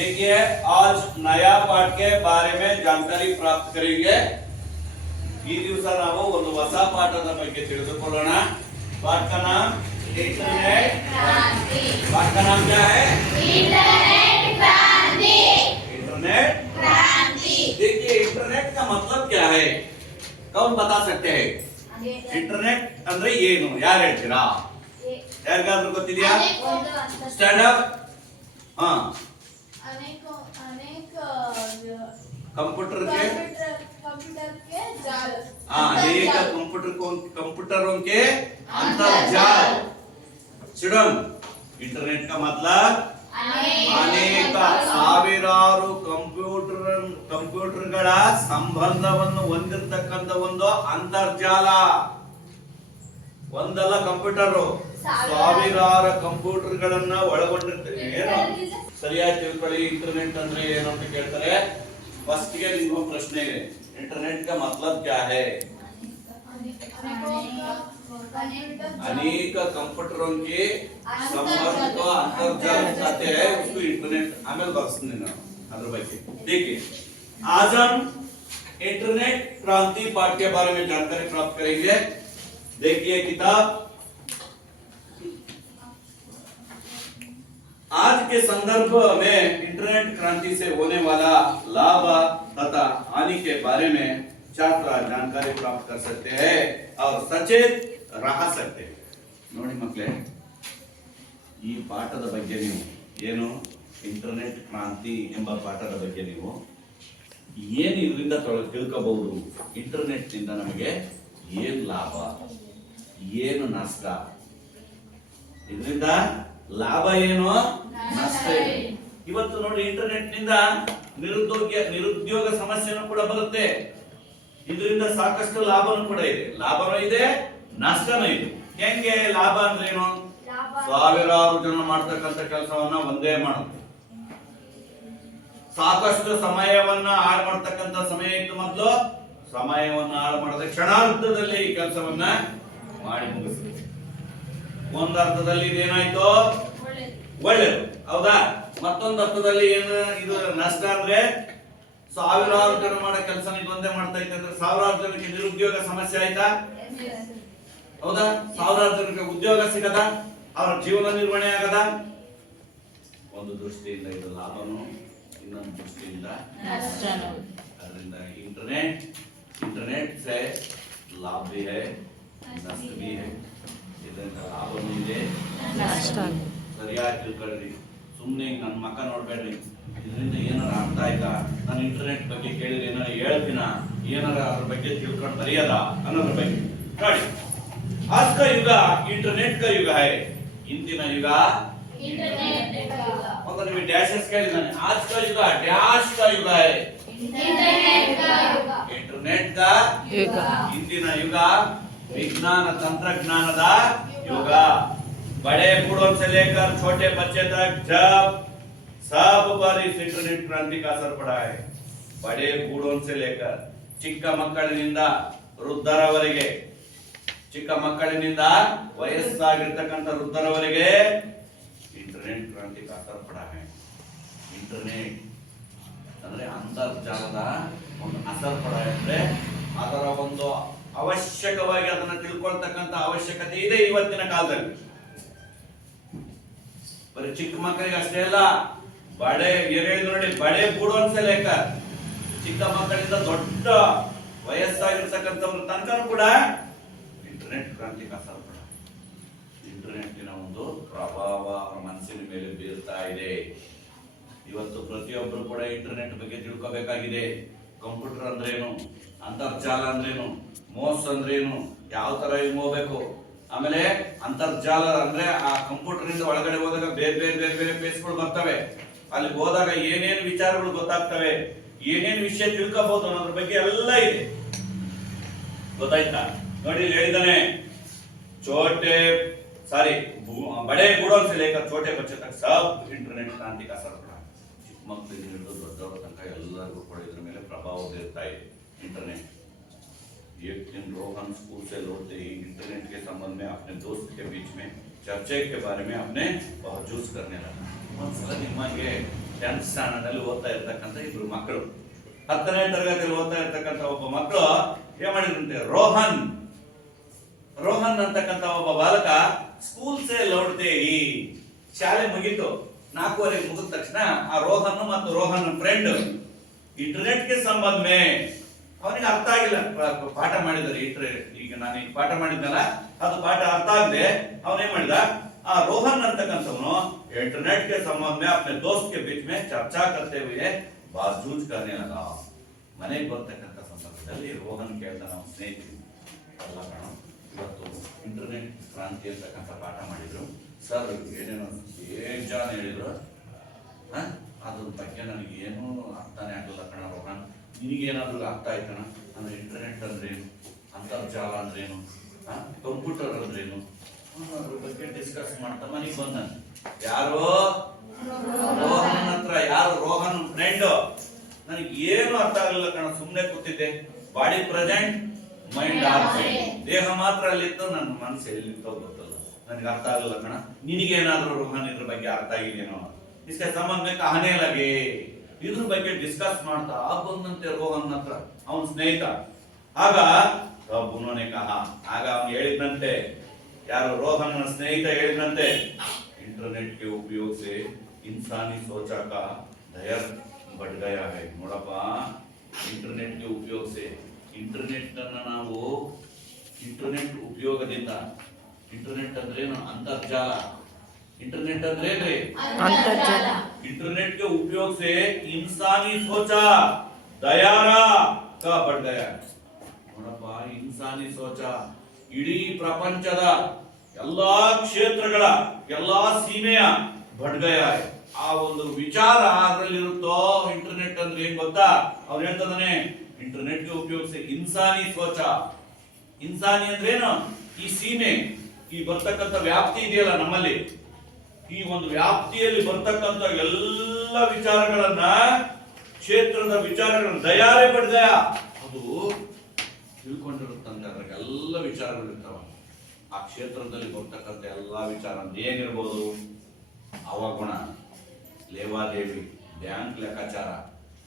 देखिए आज नया पाठ के बारे में जानकारी प्राप्त करेंगे। ಈ ದಿವಸ ನಾವು ಒಂದು ಹೊಸ ಪಾಠದ ಬಗ್ಗೆ ತಿಳಿದುಕೊಳ್ಳೋಣ। पाठ का नाम इंटरनेट क्रांति। पाठ का नाम क्या है? इंटरनेट क्रांति। इंटरनेट क्रांति। देखिए इंटरनेट का मतलब क्या है? कौन बता सकते हैं? इंटरनेट ಅಂದ್ರೆ ಏನು? ಯಾರು ಹೇಳ್ತೀರಾ? ಯಾರಿಗಾದ್ರೂ ಗೊತ್ತಿದೆಯಾ? Stand up. हाँ कंप्यूटर के जाल। अनेक कंप्यूटरों के अंतर्जाल। सुडन इंटरनेट का मतलब अनेक ಸಾವಿರಾರು ಕಂಪ್ಯೂಟರ್ಗಳ ಸಂಬಂಧವನ್ನು ಹೊಂದಿರತಕ್ಕಂತ ಒಂದು ಅಂತರ್ಜಾಲ। ಒಂದಲ್ಲ ಕಂಪ್ಯೂಟರ್ ಸಾವಿರಾರು ಕಂಪ್ಯೂಟರ್ಗಳನ್ನ ಒಳಗೊಂಡಿರ್ತದೆ। ಏನು ಸರಿಯಾಗಿ ತಿಳ್ಕೊಳ್ಳಿ। ಇಂಟरनेट ಅಂದ್ರೆ ಏನು ಅಂತ ಕೇಳ್ತಾರೆ। फर्स्ट के लिए प्रश्न है इंटरनेट का मतलब क्या है? अनेक कंप्यूटरों के संबंध को अंतर्जाल कहते हैं, उसको इंटरनेट आमेल बरसने ना अदर ಬಗ್ಗೆ। देखिए आज हम इंटरनेट क्रांति पाठ के बारे में जानकारी प्राप्त करेंगे। देखिए किताब आज के संदर्भ में इंटरनेट क्रांति से होने वाला लाभ तथा हानि के बारे में छात्र जानकारी प्राप्त कर सकते हैं और सचेत रह सकते हैं। ನೋಡಿ ಮಕ್ಕಳೇ, ಈ ಪಾಠದ ಬಗ್ಗೆ ನೀವು ಏನು ಇಂಟರ್ನೆಟ್ ಕ್ರಾಂತಿ ಎಂಬ ಪಾಠದ ಬಗ್ಗೆ ನೀವು ಏನು ಇದರಿಂದ ತಿಳ್ಕೋಬಹುದು? ಇಂಟರ್ನೆಟ್ ನಿಂದ ನಮಗೆ ಏನು ಲಾಭ, ಏನು ನಷ್ಟ, ಇದರಿಂದ ಲಾಭ ಏನು, ನಷ್ಟ ಏನು? ಇವತ್ತು ನೋಡಿ ಇಂಟರ್ನೆಟ್ ನಿಂದ ನಿರುದ್ಯೋಗ ಸಮಸ್ಯೆನೂ ಕೂಡ ಬರುತ್ತೆ। ಇದರಿಂದ ಸಾಕಷ್ಟು ಲಾಭನೂ ಕೂಡ ಇದೆ, ಲಾಭನೂ ಇದೆ, ನಷ್ಟನೂ ಇದೆ। ಹೆಂಗೆ ಲಾಭ ಅಂದ್ರೆ ಏನು? ಸಾವಿರಾರು ಜನ ಮಾಡ್ತಕ್ಕಂಥ ಕೆಲಸವನ್ನ ಒಂದೇ ಮಾಡುತ್ತೆ। ಸಾಕಷ್ಟು ಸಮಯವನ್ನ ಹಾಳು ಮಾಡ್ತಕ್ಕಂಥ ಸಮಯ ಇತ್ತು ಮೊದಲು, ಸಮಯವನ್ನ ಹಾಳು ಮಾಡದೆ ಕ್ಷಣಾರ್ಧದಲ್ಲಿ ಈ ಕೆಲಸವನ್ನ ಮಾಡಿ ಮುಗಿಸುತ್ತೆ। ಒಂದು ಅರ್ಥದಲ್ಲಿ ಇದೇನಾಯ್ತು? ಒಳ್ಳೆಯದು, ಹೌದಾ? ಮತ್ತೊಂದು ಅರ್ಥದಲ್ಲಿ ಏನು ಇದು ನಷ್ಟ ಅಂದ್ರೆ ಸಾವಿರಾರು ಜನ ಮಾಡೋ ಕೆಲಸ ಒಂದೇ ಮಾಡ್ತಾ ಇತ್ತು ಅಂದ್ರೆ ಸಾವಿರಾರು ಜನಕ್ಕೆ ನಿರುದ್ಯೋಗ ಸಮಸ್ಯೆ ಆಯ್ತಾ? ಹೌದಾ? ಸಾವಿರಾರು ಜನಕ್ಕೆ ಉದ್ಯೋಗ ಸಿಗದ, ಅವರ ಜೀವನ ನಿರ್ವಹಣೆ ಆಗದ। ಒಂದು ದೃಷ್ಟಿಯಿಂದ ಇದು ಲಾಭನು, ಇನ್ನೊಂದು ದೃಷ್ಟಿಯಿಂದ ನಷ್ಟನು। ಅದರಿಂದ ಇಂಟರ್ನೆಟ್ से लाभ भी है, नष्ट भी है। ಇದರಿಂದ ಲಾಭನೂ ಇದೆ, ನಷ್ಟನೂ। ಸರಿಯಾಗಿ ತಿಳ್ಕೊಳ್ಳಿ, ಸುಮ್ಮನೆ ನನ್ನ ಮಕ್ಕ ನೋಡ್ಬೇಡ್ರಿ। ಇದರಿಂದ ಏನಾರ ಅರ್ಥ ಆಯ್ತಾ? ನಾನು ಇಂಟರ್ನೆಟ್ ಬಗ್ಗೆ ಕೇಳಿದ್ರೆ ಏನಾರ ಹೇಳ್ತೀನ, ಏನಾರ ಅದ್ರ ಬಗ್ಗೆ ತಿಳ್ಕೊಂಡು ಬರೆಯದ ಅನ್ನೋದ್ರ ಬಗ್ಗೆ ನೋಡಿ। आज का युग इंटरनेट का युग है। ಇಂದಿನ ಯುಗ इंटरनेट का युग। मतलब निಮಗೆ ಡ್ಯಾಶಸ್ ಕೇಳಿದಾನೆ। आज का युग डैश का युग है, इंटरनेट का युग। इंटरनेट का युग ಇಂದಿನ ಯುಗ विज्ञान तंत्रज्ञानದ युग। बड़े बूढ़ों से लेकर छोटे बच्चे तक जब सब पर इस इंटरनेट क्रांति का असर पड़ा है। बड़े बूढ़ों से लेकर ಚಿಕ್ಕ ಮಕ್ಕಳಿನಿಂದ ವೃದ್ಧರವರೆಗೆ, ಚಿಕ್ಕ ಮಕ್ಕಳಿನಿಂದ ವಯಸ್ಸಾಗಿರ್ತಕ್ಕಂಥ ವೃದ್ಧರವರೆಗೆ ಇಂಟರ್ನೆಟ್ ಕ್ರಾಂತಿ का असर पड़ा है। ಇಂಟರ್ನೆಟ್ ಅಂದ್ರೆ ಅಂತರ್ಜಾಲದ ಒಂದು ಅಸರ್ ಪಡ ಅಂದ್ರೆ ಅದರ ಒಂದು ಅವಶ್ಯಕವಾಗಿ ಅದನ್ನ ತಿಳ್ಕೊಳ್ತಕ್ಕಂಥ ಅವಶ್ಯಕತೆ ಇದೆ ಇವತ್ತಿನ ಕಾಲದಲ್ಲಿ। ಬರೀ ಚಿಕ್ಕ ಮಕ್ಕಳಿಗೆ ಅಷ್ಟೇ ಅಲ್ಲ, ಬಡೆ ಹೇಳಿದ್ರು ನೋಡಿ, ಬಡೆ ಬೂಡೋನ್ಸೆ ಲೇಕ, ಚಿಕ್ಕ ಮಕ್ಕಳಿಂದ ದೊಡ್ಡ ವಯಸ್ಸಾಗಿರ್ತಕ್ಕಂಥವ್ರ ತನಕ ಕೂಡ ಇಂಟರ್ನೆಟ್ ಕ್ರಾಂತಿ ಅಸರ್ ಪಡ, ಇಂಟರ್ನೆಟ್ಟಿನ ಒಂದು ಪ್ರಭಾವ ಅವರ ಮನಸ್ಸಿನ ಮೇಲೆ ಬೀರ್ತಾ ಇದೆ। ಇವತ್ತು ಪ್ರತಿಯೊಬ್ಬರು ಕೂಡ ಇಂಟರ್ನೆಟ್ ಬಗ್ಗೆ ತಿಳ್ಕೋಬೇಕಾಗಿದೆ। ಕಂಪ್ಯೂಟರ್ ಅಂದ್ರೇನು, ಅಂತರ್ಜಾಲ ಅಂದ್ರೇನು, ಮೋಸ್ ಅಂದ್ರೇನು, ಯಾವ ತರ ಯೂಸ್ ಮಾಡಬೇಕು, ಆಮೇಲೆ ಅಂತರ್ಜಾಲ ಅಂದ್ರೆ ಆ ಕಂಪ್ಯೂಟರ್ ಇಂದ ಒಳಗಡೆ ಹೋದಾಗ ಬೇರೆ ಬೇರೆ ಬೇರೆ ಬೇರೆ ಪೇಜ್ಗಳು ಬರ್ತವೆ, ಅಲ್ಲಿ ಹೋದಾಗ ಏನೇನು ವಿಚಾರಗಳು ಗೊತ್ತಾಗ್ತವೆ, ಏನೇನು ವಿಷಯ ತಿಳ್ಕೋಬಹುದು ಅನ್ನೋದ್ರ ಬಗ್ಗೆ ಎಲ್ಲ ಇದೆ, ಗೊತ್ತಾಯ್ತಾ? ನೋಡಿ ಹೇಳಿದಾನೆ, बड़े बूढ़ों से लेकर छोटे बच्चे तक सब इंटरनेट क्रांति का असर पड़ा। ಚಿಕ್ಕ ಮಕ್ಕಳಿಂದ ಹಿಡಿದು ದೊಡ್ಡವರ ತನಕ ಎಲ್ಲರಿಗೂ ಕೂಡ ಇದ್ರ ಮೇಲೆ ಪ್ರಭಾವ ಬೀರ್ತಾ ಇದೆ इंटरनेट। एक दिन रोहन स्कूल से लौटते ही इंटरनेट के संबंध में अपने दोस्त के बीच में चर्चा के बारे में अपने बहजूज करने लगा। ಒಂದ್ಸಲ ನಿಮಗೆ 10th ಸ್ಟ್ಯಾಂಡರ್ಡ್ ಓದ್ತಾ ಇರ್ತಕ್ಕಂಥ ಇಬ್ರು ಮಕ್ಕಳು, 10ನೇ ತರಗತಿಯಲ್ಲಿ ಓದ್ತಾ ಇರ್ತಕ್ಕಂಥ ಒಬ್ಬ ಮಕ್ಕಳು ಏನ್ ಮಾಡಿದ್ರಂತೆ, ರೋಹನ್ ಅಂತಕ್ಕಂಥ ಒಬ್ಬ ಬಾಲಕ ಸ್ಕೂಲ್ ಸೇ ಲೌಟ್ತೆ ಈ ಶಾಲೆ ಮುಗೀತು, 4:15 ಮುಗಿದ ತಕ್ಷಣ ಆ ರೋಹನ್ ಮತ್ತು ರೋಹನ್ ಫ್ರೆಂಡ್ ಇಂಟರ್ನೆಟ್ ಗೆ ಸಂಬಂಧ ಮೇ ಅವನಿಗೆ ಅರ್ಥ ಆಗಿಲ್ಲ, ಪಾಠ ಮಾಡಿದ್ದಾರೆ ಇಂಟರ್ನೆಟ್, ಈಗ ನಾನು ಈಗ ಪಾಠ ಮಾಡಿದ್ನಲ್ಲ ಅದು ಪಾಠ ಅರ್ಥ ಆಗದೆ ಅವನೇನ್ ಮಾಡಿದ, ಆ ರೋಹನ್ ಅಂತಕ್ಕಂಥವನು इंटरनेट के संबंध में अपने दोस्त के बीच में चर्चा करते हुए बातचीत करने लगा. ಮನೆಗೆ ಬರ್ತಕ್ಕಂಥ ಸಂದರ್ಭದಲ್ಲಿ ರೋಹನ್ ಕೇಳ್ದ, ನಾವು ಸ್ನೇಹಿತರು ಅಲ್ಲ ಕಣ, ಇವತ್ತು ಇಂಟರ್ನೆಟ್ ಕ್ರಾಂತಿ ಅಂತಕ್ಕಂಥ ಪಾಠ ಮಾಡಿದ್ರು ಸರ್, ಏನೇನೋ ಜಾನ ಹೇಳಿದ್ರು, ಅದ್ರ ಬಗ್ಗೆ ನನಗೆ ಏನೂ ಅರ್ಥನೇ ಆಗಲ್ಲ ಕಣ ರೋಹನ್, ನಿನಗೇನಾದ್ರೂ ಅರ್ಥ ಆಯ್ತಣ, ಅಂದ್ರೆ ಇಂಟರ್ನೆಟ್ ಅಂದ್ರೇನು, ಅಂತರ್ಜಾಲ ಅಂದ್ರೇನು, ಕಂಪ್ಯೂಟರ್ ಅಂದ್ರೇನು, ಅದ್ರ ಬಗ್ಗೆ ಡಿಸ್ಕಸ್ ಮಾಡ್ತಾ ಮನೆಗೆ ಬಂದ. ಯಾರು? ರೋಹನ್ ಹತ್ರ. ಯಾರು? ರೋಹನ್ ಫ್ರೆಂಡ್. ನನಗೆ ಏನು ಅರ್ಥ ಆಗಲಿಲ್ಲ ಕಣ, ಸುಮ್ಮನೆ ಕೂತಿದ್ದೆ, ಬಾಡಿ ಪ್ರೆಸೆಂಟ್ ಮೈಂಡ್ ಆಬ್ಸೆಂಟ್, ದೇಹ ಮಾತ್ರ ಅಲ್ಲಿತ್ತು, ನನ್ನ ಮನಸ್ಸು ಎಲ್ಲಿತ್ತೋ ಗೊತ್ತಲ್ಲ, ನನಗೆ ಅರ್ಥ ಆಗಲ್ಲ ಕಣ, ನಿನಗೇನಾದ್ರೂ ರೋಹನ್ ಇದ್ರ ಬಗ್ಗೆ ಅರ್ಥ ಆಗಿದೆಯೇನೋ, इसके संबंध में कहने लगे, ಇದ್ರ ಬಗ್ಗೆ ಡಿಸ್ಕಸ್ ಮಾಡ್ತಾ ಬಂದಂತೆ ರೋಹನ್ ಹತ್ರ ಅವನ ಸ್ನೇಹಿತ. ಆಗ ತಬ್ ಉನ್होंने कहा, ಆಗ ಅವನು ಹೇಳಿದಂತೆ, ಯಾರು? ರೋಹನ್ ಸ್ನೇಹಿತ ಹೇಳಿದಂತೆ, इंटरनेट के उपयोग से इंसानी सोचा का धैर्य बढ़ गया है. ನೋಡಪ್ಪ, ಇಂಟರ್ನೆಟ್ ಗೆ ಉಪಯೋಗ से ಇಂಟರ್ನೆಟ್ ಅನ್ನ ನಾವು ಇಂಟರ್ನೆಟ್ ಉಪಯೋಗದಿಂದ, ಇಂಟರ್ನೆಟ್ ಅಂದ್ರೆ ಏನು? ಅಂತರ್ಜಾಲ. इंटरनेट ಅಂದ್ರೆ ಅಂತರ್ಜಾಲ. इंटरनेट के उपयोग से इंसानी सोचा दयारा का बढ़ गया. ನೋಡಪ್ಪ, ಇನ್ಸಾನಿ ಸೋಚ, ಇಡೀ ಪ್ರಪಂಚದ ಎಲ್ಲಾ ಕ್ಷೇತ್ರಗಳ ಎಲ್ಲಾ ಸೀಮೆಯ ಬಡ್ಗಯ, ಆ ಒಂದು ವಿಚಾರ ಅದರಲ್ಲಿರುತ್ತೋ. ಇಂಟರ್ನೆಟ್ ಅಂದ್ರೆ ಏನ್ ಗೊತ್ತಾ? ಅವ್ರು ಹೇಳ್ತಾನೆ, ಇಂಟರ್ನೆಟ್ ಗೆ ಉಪಯೋಗಿಸಿ ಇನ್ಸಾನಿ ಸೋಚ. ಇನ್ಸಾನಿ ಅಂದ್ರೆ ಏನು? ಈ ಸೀಮೆ, ಈ ಬರ್ತಕ್ಕಂಥ ವ್ಯಾಪ್ತಿ ಇದೆಯಲ್ಲ ನಮ್ಮಲ್ಲಿ, ಈ ಒಂದು ವ್ಯಾಪ್ತಿಯಲ್ಲಿ ಬರ್ತಕ್ಕಂಥ ಎಲ್ಲ ವಿಚಾರಗಳನ್ನ, ಕ್ಷೇತ್ರದ ವಿಚಾರಗಳನ್ನ ದಯಾರೇ ಬಡ್ಗಯ, ಅದು ತಿಳ್ಕೊಂಡಿರುತ್ತಂತೆ. ಅದ್ರಾಗ ಎಲ್ಲ ವಿಚಾರಗಳಿರ್ತಾವ, ಆ ಕ್ಷೇತ್ರದಲ್ಲಿ ಬರ್ತಕ್ಕಂಥ ಎಲ್ಲಾ ವಿಚಾರ ಏನಿರ್ಬೋದು, ಅವಗುಣ, ಲೇವಾದೇವಿ, ಬ್ಯಾಂಕ್ ಲೆಕ್ಕಾಚಾರ,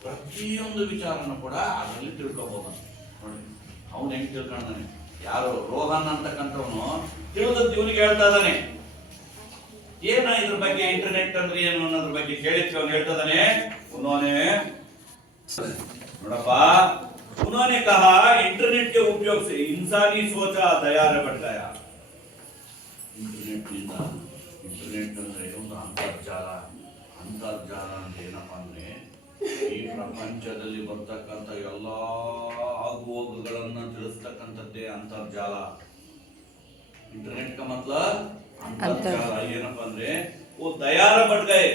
ಪ್ರತಿಯೊಂದು ವಿಚಾರನೂ ಕೂಡ ಅದರಲ್ಲಿ ತಿಳ್ಕೋಬಹುದು. ನೋಡಿ ಅವನು ಹೆಂಗ್ ತಿಳ್ಕೊಂಡಾನೆ, ಯಾರು? ರೋಹನ್ ಅಂತಕ್ಕಂಥವನು ತಿಳಿದದ್ದು ಇವನಿಗೆ ಹೇಳ್ತಾ ಇದ್ದಾನೆ. ಏನ ಇದ್ರ ಬಗ್ಗೆ, ಇಂಟರ್ನೆಟ್ ಅಂದ್ರೆ ಏನು ಅನ್ನೋದ್ರ ಬಗ್ಗೆ ಕೇಳಿದ್ವಿ. ಅವನು ಹೇಳ್ತಾ ಇದ್ದಾನೆ, ನೋಡಪ್ಪ, उन्होंने कहा इंटरनेट के उपयोग से इंसानी सोचा दयार बढ़ गया. ಇಂಟರ್ನೆಟ್ ಅಂದ್ರೆ ಒಂದು ಅಂತರ್ಜಾಲ. ಅಂತರ್ಜಾಲ ಅಂದ್ರೆ ಏನಪ್ಪಾ ಅಂದ್ರೆ, ಈ ಪ್ರಪಂಚದಲ್ಲಿ ಬರ್ತಕ್ಕಂಥ ಎಲ್ಲಾ ಆಗುಹೋಗುಗಳನ್ನ ತಿಳಿಸ್ತಕ್ಕಂಥದ್ದೇ ಅಂತರ್ಜಾಲ. ಇಂಟರ್ನೆಟ್ ಕ ಮತ್ಲಬ್ ಅಂತರ್ಜಾಲ ಏನಪ್ಪಾ ಅಂದ್ರೆ, ಓ ದಯಾರ ಬಡ್ಗಯೆ,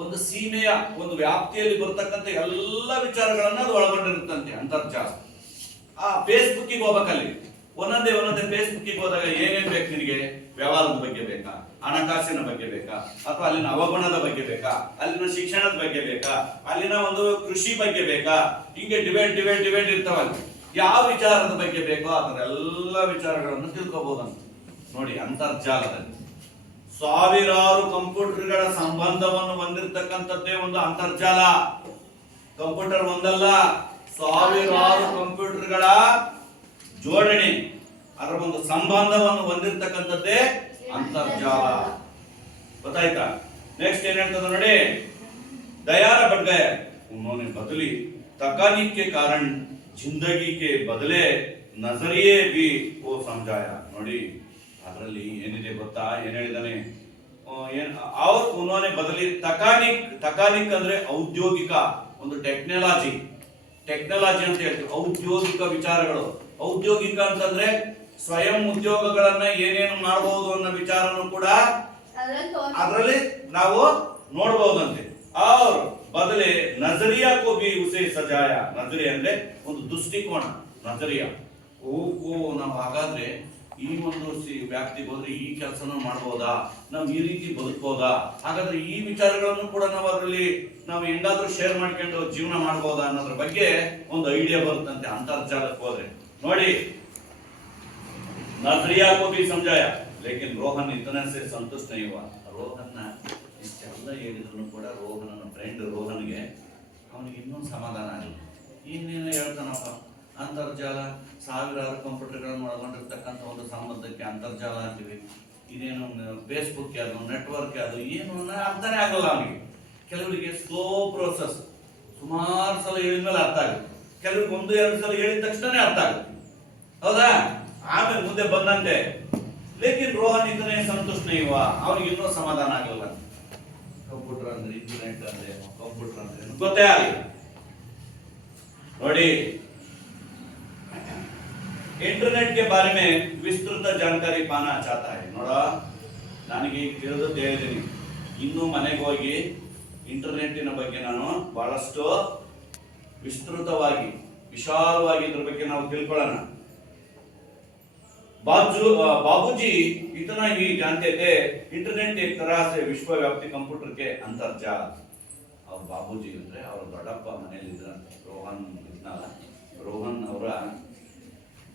ಒಂದು ಸೀಮೆಯ ಒಂದು ವ್ಯಾಪ್ತಿಯಲ್ಲಿ ಬರ್ತಕ್ಕಂಥ ಎಲ್ಲ ವಿಚಾರಗಳನ್ನ ಅದು ಒಳಗೊಂಡಿರುತ್ತಂತೆ ಅಂತರ್ಜಾಲ. ಆ ಫೇಸ್ಬುಕ್ ಗೆ ಹೋಗ್ಬೇಕಲ್ಲಿ, ಒಂದೊಂದೇ ಫೇಸ್ಬುಕ್ ಗೆ ಹೋದಾಗ ಏನೇನ್ ಬೇಕು ನಿನಗೆ? ವ್ಯವಹಾರದ ಬಗ್ಗೆ ಬೇಕಾ, ಹಣಕಾಸಿನ ಬಗ್ಗೆ ಬೇಕಾ, ಅಥವಾ ಅಲ್ಲಿನ ಅವಗುಣದ ಬಗ್ಗೆ ಬೇಕಾ, ಅಲ್ಲಿನ ಶಿಕ್ಷಣದ ಬಗ್ಗೆ ಬೇಕಾ, ಅಲ್ಲಿನ ಒಂದು ಕೃಷಿ ಬಗ್ಗೆ ಬೇಕಾ, ಹಿಂಗೆ ಡಿಬೇಟ್ ಇರ್ತಾವಲ್ಲಿ. ಯಾವ ವಿಚಾರದ ಬಗ್ಗೆ ಬೇಕೋ ಅದರ ಎಲ್ಲ ವಿಚಾರಗಳನ್ನು ತಿಳ್ಕೋಬಹುದಂತ. ನೋಡಿ, ಅಂತರ್ಜಾಲದಲ್ಲಿ ಸಾವಿರಾರು ಕಂಪ್ಯೂಟರ್ಗಳ ಸಂಬಂಧವನ್ನು ಹೊಂದಿರತಕ್ಕಂಥದ್ದೇ ಒಂದು ಅಂತರ್ಜಾಲ. ಕಂಪ್ಯೂಟರ್ ಒಂದಲ್ಲ, ಸಾವಿರಾರು ಕಂಪ್ಯೂಟರ್ಗಳ ಜೋಡಣೆ, ಅದರ ಒಂದು ಸಂಬಂಧವನ್ನು ಹೊಂದಿರತಕ್ಕಂಥದ್ದೇ ಅಂತರ್ಜಾಲ. ಗೊತ್ತಾಯ್ತಾ? ನೆಕ್ಸ್ಟ್ ಏನ್ ಹೇಳ್ತದ ನೋಡಿ, दयारा बढ़ गया. उन्होंने बदली तकनीक के कारण जिंदगी के बदले नजरिए भी वो समझाया. ನೋಡಿ ಅದರಲ್ಲಿ ಏನಿದೆ ಗೊತ್ತಾ? ಏನ್ ಹೇಳಿದಾನೆ? ಅವ್ರು ಉನ್ಹೋನೆ ಬದಲಿ ತಕಾನಿಕ್ ಅಂದ್ರೆ ಔದ್ಯೋಗಿಕ ಒಂದು ಟೆಕ್ನಾಲಜಿ ಅಂತ ಹೇಳ್ತೀವಿ. ಔದ್ಯೋಗಿಕ ವಿಚಾರಗಳು. ಔದ್ಯೋಗಿಕ ಅಂತಂದ್ರೆ ಸ್ವಯಂ ಉದ್ಯೋಗಗಳನ್ನ ಏನೇನು ಮಾಡಬಹುದು ಅನ್ನೋ ವಿಚಾರನು ಕೂಡ ಅದರಲ್ಲಿ ನಾವು ನೋಡಬಹುದಂತೆ. ಅವ್ರ ಬದಲೇ ನಜರಿಯಾ ಕೋ ಬಿ ಉಸೆ ಸಜಾಯ. ನಜರಿಯಾ ಅಂದ್ರೆ ಒಂದು ದೃಷ್ಟಿಕೋನ, ನಜರಿಯಾ. ನಾವು ಹಾಗಾದ್ರೆ ಈ ಒಂದು ವ್ಯಾಪ್ತಿಗೆ ಹೋದ್ರೆ ಈ ಕೆಲಸನ ಮಾಡಬಹುದಾ, ನಾವು ಈ ರೀತಿ ಬದುಕಬಹುದಾ, ಹಾಗಾದ್ರೆ ಈ ವಿಚಾರಗಳನ್ನು ಕೂಡ ನಾವು ಅದರಲ್ಲಿ ನಾವು ಹೆಂಗಾದ್ರೂ ಶೇರ್ ಮಾಡ್ಕೊಂಡು ಜೀವನ ಮಾಡಬಹುದಾ ಅನ್ನೋದ್ರ ಬಗ್ಗೆ ಒಂದು ಐಡಿಯಾ ಬರುತ್ತಂತೆ ಅಂತರ್ಜಾಲಕ್ಕೆ ಹೋದ್ರೆ. ನೋಡಿ, ನಜರಿಯಾ ಕೋ ಬಿ ಸಮझाया, लेकिन रोहन इतने से संतुष्ट नहीं हुआ. रोहन इस ಇಷ್ಟೆಲ್ಲ ಹೇಳಿದ್ರು ಕೂಡ ರೋಹನನ ಫ್ರೆಂಡ್ ರೋಹನ್ಗೆ ಅವನಿಗೆ ಇನ್ನೂ ಸಮಾಧಾನ ಆಗಲಿ. ಇನ್ನೇನು ಹೇಳ್ತಾನಪ್ಪ, ಅಂತರ್ಜಾಲ ಸಾವಿರಾರು ಕಂಪ್ಯೂಟರ್ಗಳನ್ನು ಒಳಗೊಂಡಿರ್ತಕ್ಕಂಥ ಒಂದು ಸಂಬಂಧಕ್ಕೆ ಅಂತರ್ಜಾಲ ಅಂತೀವಿ, ಇದೇನು ಫೇಸ್ಬುಕ್ ಯಾವುದು, ನೆಟ್ವರ್ಕ್ ಯಾವುದು, ಏನು ಅರ್ಥನೇ ಆಗಲ್ಲ ಅವನಿಗೆ. ಕೆಲವರಿಗೆ ಸ್ಲೋ ಪ್ರೋಸೆಸ್, ಸುಮಾರು ಸಲ ಹೇಳಿದ್ಮೇಲೆ ಅರ್ಥ ಆಗುತ್ತೆ, ಕೆಲವ್ರಿಗೆ 1-2 ಸಲ ಹೇಳಿದ ತಕ್ಷಣ ಅರ್ಥ ಆಗುತ್ತೆ, ಹೌದಾ? ಆಮೇಲೆ ಮುಂದೆ ಬಂದಂತೆ ಲೇಕಿನ್ ರೋಹನ್ ಇದನ್ನೇ ಸಂತುಷ್ಟ ಇವ, ಅವನಿಗೆ ಇನ್ನೂ ಸಮಾಧಾನ ಆಗಲ್ಲ. ಕಂಪ್ಯೂಟರ್ ಅಂದ್ರೆ ಇಂಟರ್ನೆಟ್ ಅಂದ್ರೆ ಕಂಪ್ಯೂಟರ್ ಅಂದ್ರೆ ಗೊತ್ತೇ ಆಗಲಿ. ನೋಡಿ, इंटरनेट के बारे में विस्तृत जानकारी पाना चाहता है ನೋಡ, ನನಗೆ ತಿಳಿದದ್ದು ಹೇಳಿದ್ದೀನಿ. ಇನ್ನು ಮನೆಗೆ ಹೋಗಿ ಇಂಟರ್ನೆಟ್ಟಿನ ಬಗ್ಗೆ ನಾನು ಬಹಳಷ್ಟು ವಿಸ್ತೃತವಾಗಿ ವಿಶಾಲವಾಗಿ ಇದ್ರ ಬಗ್ಗೆ ನಾವು ತಿಳ್ಕೊಳ್ಳೋಣ. बाबूजी इतना ही जानते थे इंटरनेट एक तरह से विश्वव्यापी कंप्यूटर के अंतर्जाल. ಅವ್ರ ಬಾಬೂಜಿ ಅಂದ್ರೆ ಅವ್ರ ದೊಡ್ಡಪ್ಪ ಮನೆಯಲ್ಲಿ ಇದ್ರಂತೆ. ರೋಹನ್ ಅವರ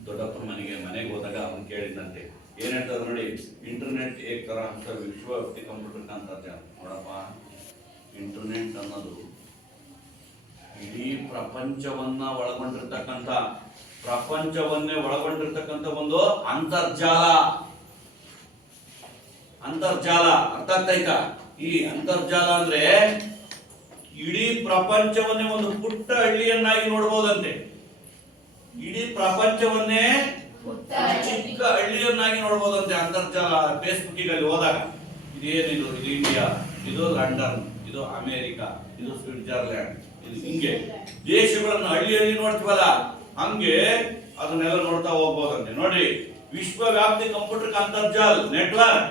ದೊಡ್ಡಪ್ಪನ ಮನೆಗೆ ಹೋದಾಗ ಅವನು ಕೇಳಿದಂತೆ, ಏನ್ ಹೇಳ್ತಾರೆ ನೋಡಿ, ಇಂಟರ್ನೆಟ್ ಏಕ್ ತರ ವಿಶ್ವವ್ಯಾಪಿ ಕಂಪ್ಯೂಟರ್ ಅಂತರ್ಜಾಲ. ನೋಡಪ್ಪ, ಇಂಟರ್ನೆಟ್ ಅನ್ನೋದು ಇಡೀ ಪ್ರಪಂಚವನ್ನೇ ಒಳಗೊಂಡಿರ್ತಕ್ಕಂಥ ಒಂದು ಅಂತರ್ಜಾಲ. ಅರ್ಥ ಆಗ್ತಾಯ್ತಾ? ಈ ಅಂತರ್ಜಾಲ ಅಂದ್ರೆ ಇಡೀ ಪ್ರಪಂಚವನ್ನೇ ಒಂದು ಪುಟ್ಟ ಹಳ್ಳಿಯನ್ನಾಗಿ ನೋಡಬಹುದಂತೆ. ಇಡೀ ಪ್ರಪಂಚವನ್ನೇ ಚಿಕ್ಕ ಹಳ್ಳಿಯನ್ನಾಗಿ ನೋಡಬಹುದಂತೆ ಅಂತರ್ಜಾಲ. ಫೇಸ್ಬುಕ್ಕಿಗೆ ಅಲ್ಲಿ ಹೋದಾಗ ಇದೇನಿದು, ಇದು ಇಂಡಿಯಾ, ಇದು ಲಂಡನ್, ಇದು ಅಮೆರಿಕಾ, ಇದು ಸ್ವಿಟ್ಜರ್ಲ್ಯಾಂಡ್, ಇದು ಹಿಂಗೆ ದೇಶಗಳನ್ನು ಹಳ್ಳಿ ನೋಡ್ತೀವಲ್ಲ, ಹಂಗೆ ಅದನ್ನೆಲ್ಲ ನೋಡ್ತಾ ಹೋಗ್ಬೋದಂತೆ. ನೋಡ್ರಿ, विश्वव्यापी कंप्यूटर का अंतर्जाल नेटवर्क